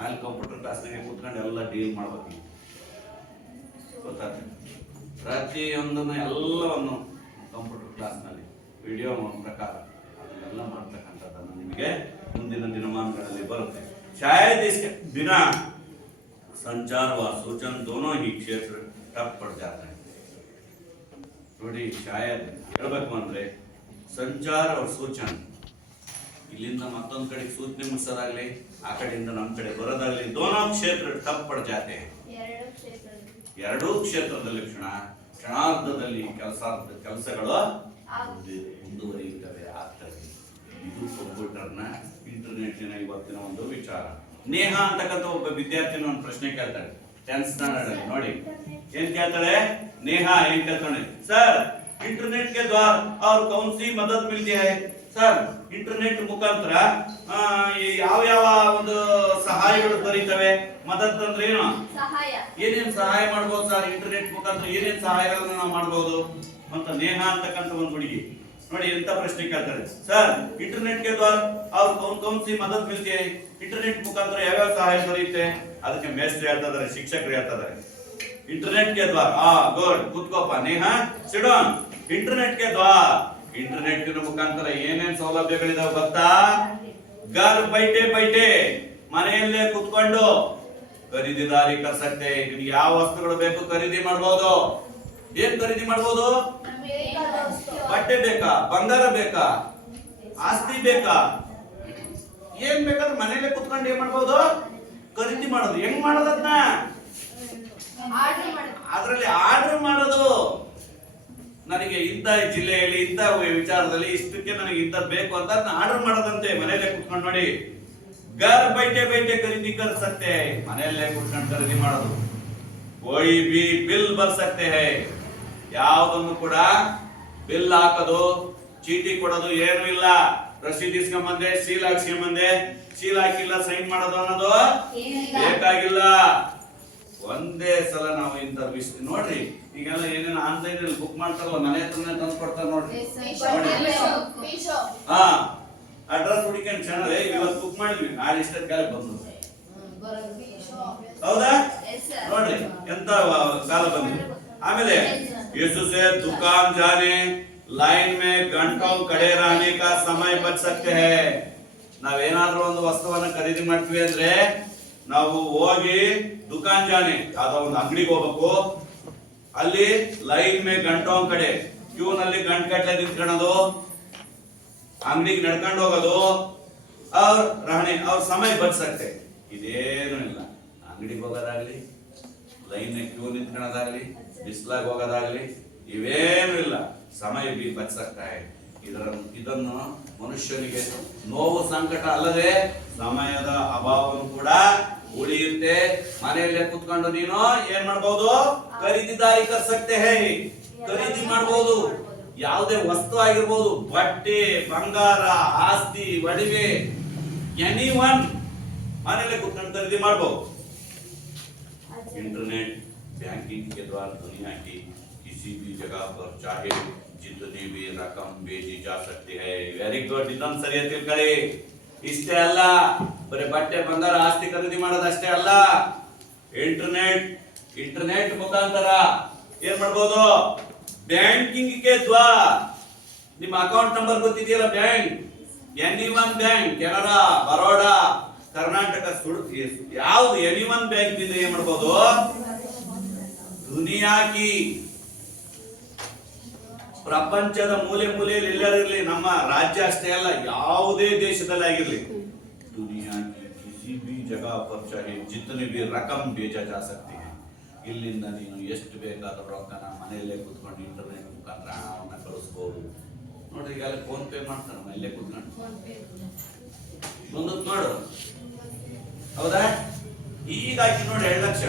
ಅಲ್ಲಿ ಕಂಪ್ಯೂಟರ್ ಕ್ಲಾಸ್ನಾಗೆ ಕೂತ್ಕೊಂಡು ಎಲ್ಲ ಡೀಲ್ ಮಾಡ್ಬೇಕು. ಗೊತ್ತಾಗ್ತದೆ? ಪ್ರತಿಯೊಂದನ್ನು ಎಲ್ಲವನ್ನು ಕಂಪ್ಯೂಟರ್ ಕ್ಲಾಸ್ನಲ್ಲಿ ವಿಡಿಯೋ ಪ್ರಕಾರ ಅದನ್ನೆಲ್ಲ ಮಾಡ್ತಕ್ಕಂಥದ್ದನ್ನು ನಿಮಗೆ ಮುಂದಿನ ದಿನಮಾನಗಳಲ್ಲಿ ಬರುತ್ತೆ. शायद इसके बिना संचार व सूचन दोनों ही क्षेत्र ठप पड़ जाते हैं. ನೋಡಿ, ಶಾಯದ್ ಹೇಳ್ಬೇಕು ಅಂದ್ರೆ ಸಂಚಾರ और सूचन ಇಲ್ಲಿಂದ ಮತ್ತೊಂದು ಕಡೆ ಸೂಚನೆ ಮುಗಿಸೋದಾಗ್ಲಿ, ಆ ಕಡೆಯಿಂದ ನಮ್ಮ ಕಡೆ ಬರೋದಾಗ್ಲಿ, दोनों क्षेत्र ठप पड़ जाते हैं. ಎರಡೂ ಕ್ಷೇತ್ರದಲ್ಲಿ ಕ್ಷಣಾರ್ಧದಲ್ಲಿ ಕೆಲಸಗಳು ಮುಂದುವರಿಯುತ್ತವೆ, ಆಗ್ತವೆ. ಇದು ಕಂಪ್ಯೂಟರ್ನ ಇಂಟರ್ನೆಟ್ನ ಇವತ್ತಿನ ಒಂದು ವಿಚಾರ. ನೇಹಾ ಅಂತಕ್ಕಂಥ ಒಬ್ಬ ವಿದ್ಯಾರ್ಥಿನ ಒಂದು ಪ್ರಶ್ನೆ ಕೇಳ್ತಾಳೆ 10th ಸ್ಟ್ಯಾಂಡರ್ಡ್ ಅಲ್ಲಿ. ನೋಡಿ ಏನ್ ಕೇಳ್ತಾಳೆ ನೇಹಾ, ಏನ್ ಕೇಳ್ತಾಳೆ? ಸರ್, इंटरनेट के द्वारा और कौन सी मदद मिलती है? ಸರ್, ಇಂಟರ್ನೆಟ್ ಮುಖಾಂತರ ಯಾವ ಒಂದು ಸಹಾಯಗಳು ದೊರೀತವೆ? ಮದತ್ ಅಂದ್ರೆ ಏನು? ಏನೇನ್ ಸಹಾಯ ಮಾಡಬಹುದು ಸರ್? ಇಂಟರ್ನೆಟ್ ಮುಖಾಂತರ ಏನೇನ್ ಸಹಾಯಗಳನ್ನು ನಾವು ಮಾಡಬಹುದು ಅಂತ ನೇಹಾ ಅಂತಕ್ಕಂಥ ಒಂದು ಹುಡುಗಿ ನೋಡಿ ಎಂತ ಪ್ರಶ್ನೆ ಕೇಳ್ತಾರೆ. ಸರ್, इंटरनेट के द्वारा और कौन सी मदद मिलती है? ಇಂಟರ್ನೆಟ್ ಮುಖಾಂತರ ಯಾವ ಸಹಾಯ ದೊರೆಯುತ್ತೆ? ಅದಕ್ಕೆ ಮೇಸ್ಟ್ರು ಹೇಳ್ತಾ ಇದ್ದಾರೆ, ಶಿಕ್ಷಕರು ಹೇಳ್ತಾ ಇದ್ದಾರೆ. इंटरनेट के द्वारा गुड, ಕೂತ್ಕೋಪ ನೇಹಾ, ಸಿಟ್ ಡೌನ್. इंटरनेट के द्वारा ಇಂಟರ್ನೆಟ್ ಮುಖಾಂತರ ಏನೇನ್ ಸೌಲಭ್ಯಗಳಿದಾವೆ ಗೊತ್ತಾ? घर बैठे बैठे ಮನೆಯಲ್ಲೇ ಕೂತ್ಕೊಂಡು ಖರೀದಿದಾರಿ कर सकते हैं. ನಿಮಗೆ ಯಾವ ವಸ್ತುಗಳು ಬೇಕು ಖರೀದಿ ಮಾಡಬಹುದು. ಏನ್ ಖರೀದಿ ಮಾಡಬಹುದು? ಬಟ್ಟೆ ಬೇಕಾ, ಬಂಗಾರ ಬೇಕಾ, ಆಸ್ತಿ ಬೇಕಾ, ಏನ್ ಬೇಕಾದ್ರೆ ಮನೆಯಲ್ಲೇ ಕೂತ್ಕೊಂಡು ಏನ್ ಮಾಡಬಹುದು? ಖರೀದಿ ಮಾಡೋದು. ಹೆಂಗ್ ಮಾಡೋದನ್ನ? ಅದರಲ್ಲಿ ಆರ್ಡರ್ ಮಾಡೋದು. ನನಗೆ ಇಂಥ ಜಿಲ್ಲೆಯಲ್ಲಿ ಇಂಥ ವಿಚಾರದಲ್ಲಿ ಇಷ್ಟಕ್ಕೆ ನನಗೆ ಇಂಥದ್ದು ಬೇಕು ಅಂತ ಆರ್ಡರ್ ಮಾಡೋದಂತೆ ಮನೆಯಲ್ಲೇ ಕೂತ್ಕೊಂಡು. ನೋಡಿ, घर बैठे बैठे खरीदी कर सकते हैं. ಮನೆಯಲ್ಲೇ ಕೂತ್ಕೊಂಡು ಖರೀದಿ ಮಾಡೋದು. कोई भी बिल भर सकते हैं. ಯಾವುದನ್ನು ಕೂಡ ಬಿಲ್ ಹಾಕೋದು, ಚೀಟಿ ಕೊಡೋದು ಏನೂ ಇಲ್ಲ. ರಸೀದಿ ಇಸ್ಕೊಂಬಂದೆ, ಸೀಲ್ ಹಾಕ್ಸ್ಕೊಂಬಂದೆ, ಸೀಲ್ ಹಾಕಿಲ್ಲ, ಸೈನ್ ಮಾಡೋದು ಅನ್ನೋದು ಬೇಕಾಗಿಲ್ಲ. ಒಂದೇ ಸಲ ನಾವು ಇಂಥ ನೋಡ್ರಿ, ಈಗೆಲ್ಲ ಏನೇನು ಆನ್ಲೈನ್ ಅಲ್ಲಿ ಬುಕ್ ಮಾಡ್ತಾರಲ್ಲ, ಮನೆ ಹತ್ರನೇ ತಂದು ಕೊಡ್ತಾರೆ ನೋಡ್ರಿ. ಹಾ, ಅಡ್ರೆಸ್ ಹುಡುಕೊಂಡು ಚೆನ್ನಾಗಿ ಇವತ್ತು ಬುಕ್ ಮಾಡಿದ್ವಿ, ನಾಳೆ ಇಷ್ಟದ ಕಾಲ ಬಂದು. ಹೌದಾ? ನೋಡ್ರಿ ಎಂತ ಕಾಲ ಬಂದಿದೆ. ಆಮೇಲೆ इससे दुकान जाने, लाइन में घंटों खड़े रहने का समय बच सकते हैं. ನಾವೇನಾದ್ರೂ ಒಂದು ವಸ್ತುವನ್ನ ಖರೀದಿ ಮಾಡ್ತೀವಿ ಅಂದ್ರೆ ನಾವು ಹೋಗಿ ದುಕಾನ್ ಜಾನೆ, ಯಾವ್ದೋ ಒಂದು ಅಂಗಡಿಗೆ ಹೋಗ್ಬೇಕು. ಅಲ್ಲಿ ಲೈನ್ ಮೇ ಗಂಟೋ ಕಡೆ ಕ್ಯೂ ನಲ್ಲಿ ಗಂಟೆ ನಿಂತ್ಕೊಳ್ಳೋದು, ಅಂಗಡಿಗೆ ನಡ್ಕೊಂಡು ಹೋಗೋದು, ಅವ್ರ ಸಮಯ ಬಚ್ सकते. ಇದೇನು ಇಲ್ಲ. ಅಂಗಡಿಗೆ ಹೋಗೋದಾಗ್ಲಿ, ಲೈನ್ ಕ್ಯೂ ನಿಂತ್ಕೊಳ್ಳೋದಾಗ್ಲಿ, ಬಿಸ್ಲಾಗ್ ಹೋಗೋದಾಗ್ಲಿ, ಇವೇನು ಇಲ್ಲ. ಸಮಯ ಬಿ ಬಚ್ सकता है. ಇದನ್ನು ಮನುಷ್ಯನಿಗೆ ನೋವು ಸಂಕಟ ಅಲ್ಲದೆ ಸಮಯದ ಅಭಾವನು ಕೂಡ ಉಳಿಯುತ್ತೆ. ಮನೆಯಲ್ಲೇ ಕುತ್ಕೊಂಡು ನೀನು ಏನ್ ಮಾಡಬಹುದು? ಖರೀದಿದಾರಿ कर सकते हैं. ಖರೀದಿ ಮಾಡಬಹುದು. ಯಾವುದೇ ವಸ್ತು ಆಗಿರ್ಬೋದು, ಬಟ್ಟೆ, ಬಂಗಾರ, ಆಸ್ತಿ, ಒಡವೆ, ಎನಿವನ್ ಮನೆಯಲ್ಲೇ ಕುತ್ಕೊಂಡು ಖರೀದಿ ಮಾಡಬಹುದು. इंटरनेट बैंकिंग के द्वारा दुनिया की किसी भी जगह पर चाहे जितनी भी रकम भेजी जा सकती है. Very good. ಇದೊಂದು ಸರಿಯಾಗಿ ತಿಳ್ಕೊಳ್ಳಿ. ಇಷ್ಟೇ ಅಲ್ಲ, ಬರೀ ಬಟ್ಟೆ, ಬಂಗಾರ, ಆಸ್ತಿ ಖರೀದಿ ಮಾಡೋದು ಅಷ್ಟೇ ಅಲ್ಲ. ಇಂಟರ್ನೆಟ್ ಮುಖಾಂತರ ಏನ್ ಮಾಡಬಹುದು? ಬ್ಯಾಂಕಿಂಗ್ ಕೆ ದ್ವಾರ ನಿಮ್ಮ ಅಕೌಂಟ್ ನಂಬರ್ ಗೊತ್ತಿದೆಯಲ್ಲ, bank, anyone bank, Canara, Baroda, Karnataka, ಯಾವ್ದು ಎನಿವನ್ ಬ್ಯಾಂಕ್ ನಿಂದ ಏನ್ ಮಾಡಬಹುದು? ದುನಿಯಾಕಿ ಪ್ರಪಂಚದ ಮೂಲೆ ಮೂಲೆಯಲ್ಲಿ ಎಲ್ಲರಿರ್ಲಿ, ನಮ್ಮ ರಾಜ್ಯ ಅಷ್ಟೇ ಅಲ್ಲ, ಯಾವುದೇ ದೇಶದಲ್ಲಿ ಆಗಿರ್ಲಿ, ದುನಿಯಾ ಕಿ ಕಿಸಿ भी जगह पर चाहे जितने भी रकम भेजा जा सकती है. ಇಲ್ಲಿಂದ ನೀನು ಎಷ್ಟು ಬೇಕಾದ್ರೂ ರೊಕ್ಕನ ಮನೆಯಲ್ಲೇ ಕೂತ್ಕೊಂಡು ಇಂಟರ್ನೆಟ್ ಮುಖಾಂತರ ಹಣವನ್ನ ಕಳಿಸ್ಬೋದು. ನೋಡ್ರಿ ಈಗ ಫೋನ್ ಪೇ ಮಾಡ್ತಾರ ಮನೆಯಲ್ಲೇ ಕೂತ್ಕೊಂಡು ಬಂದತ್ ನೋಡು, ಹೌದಾ? ಈಗ ಆಕಿ ನೋಡಿ 2 ಲಕ್ಷ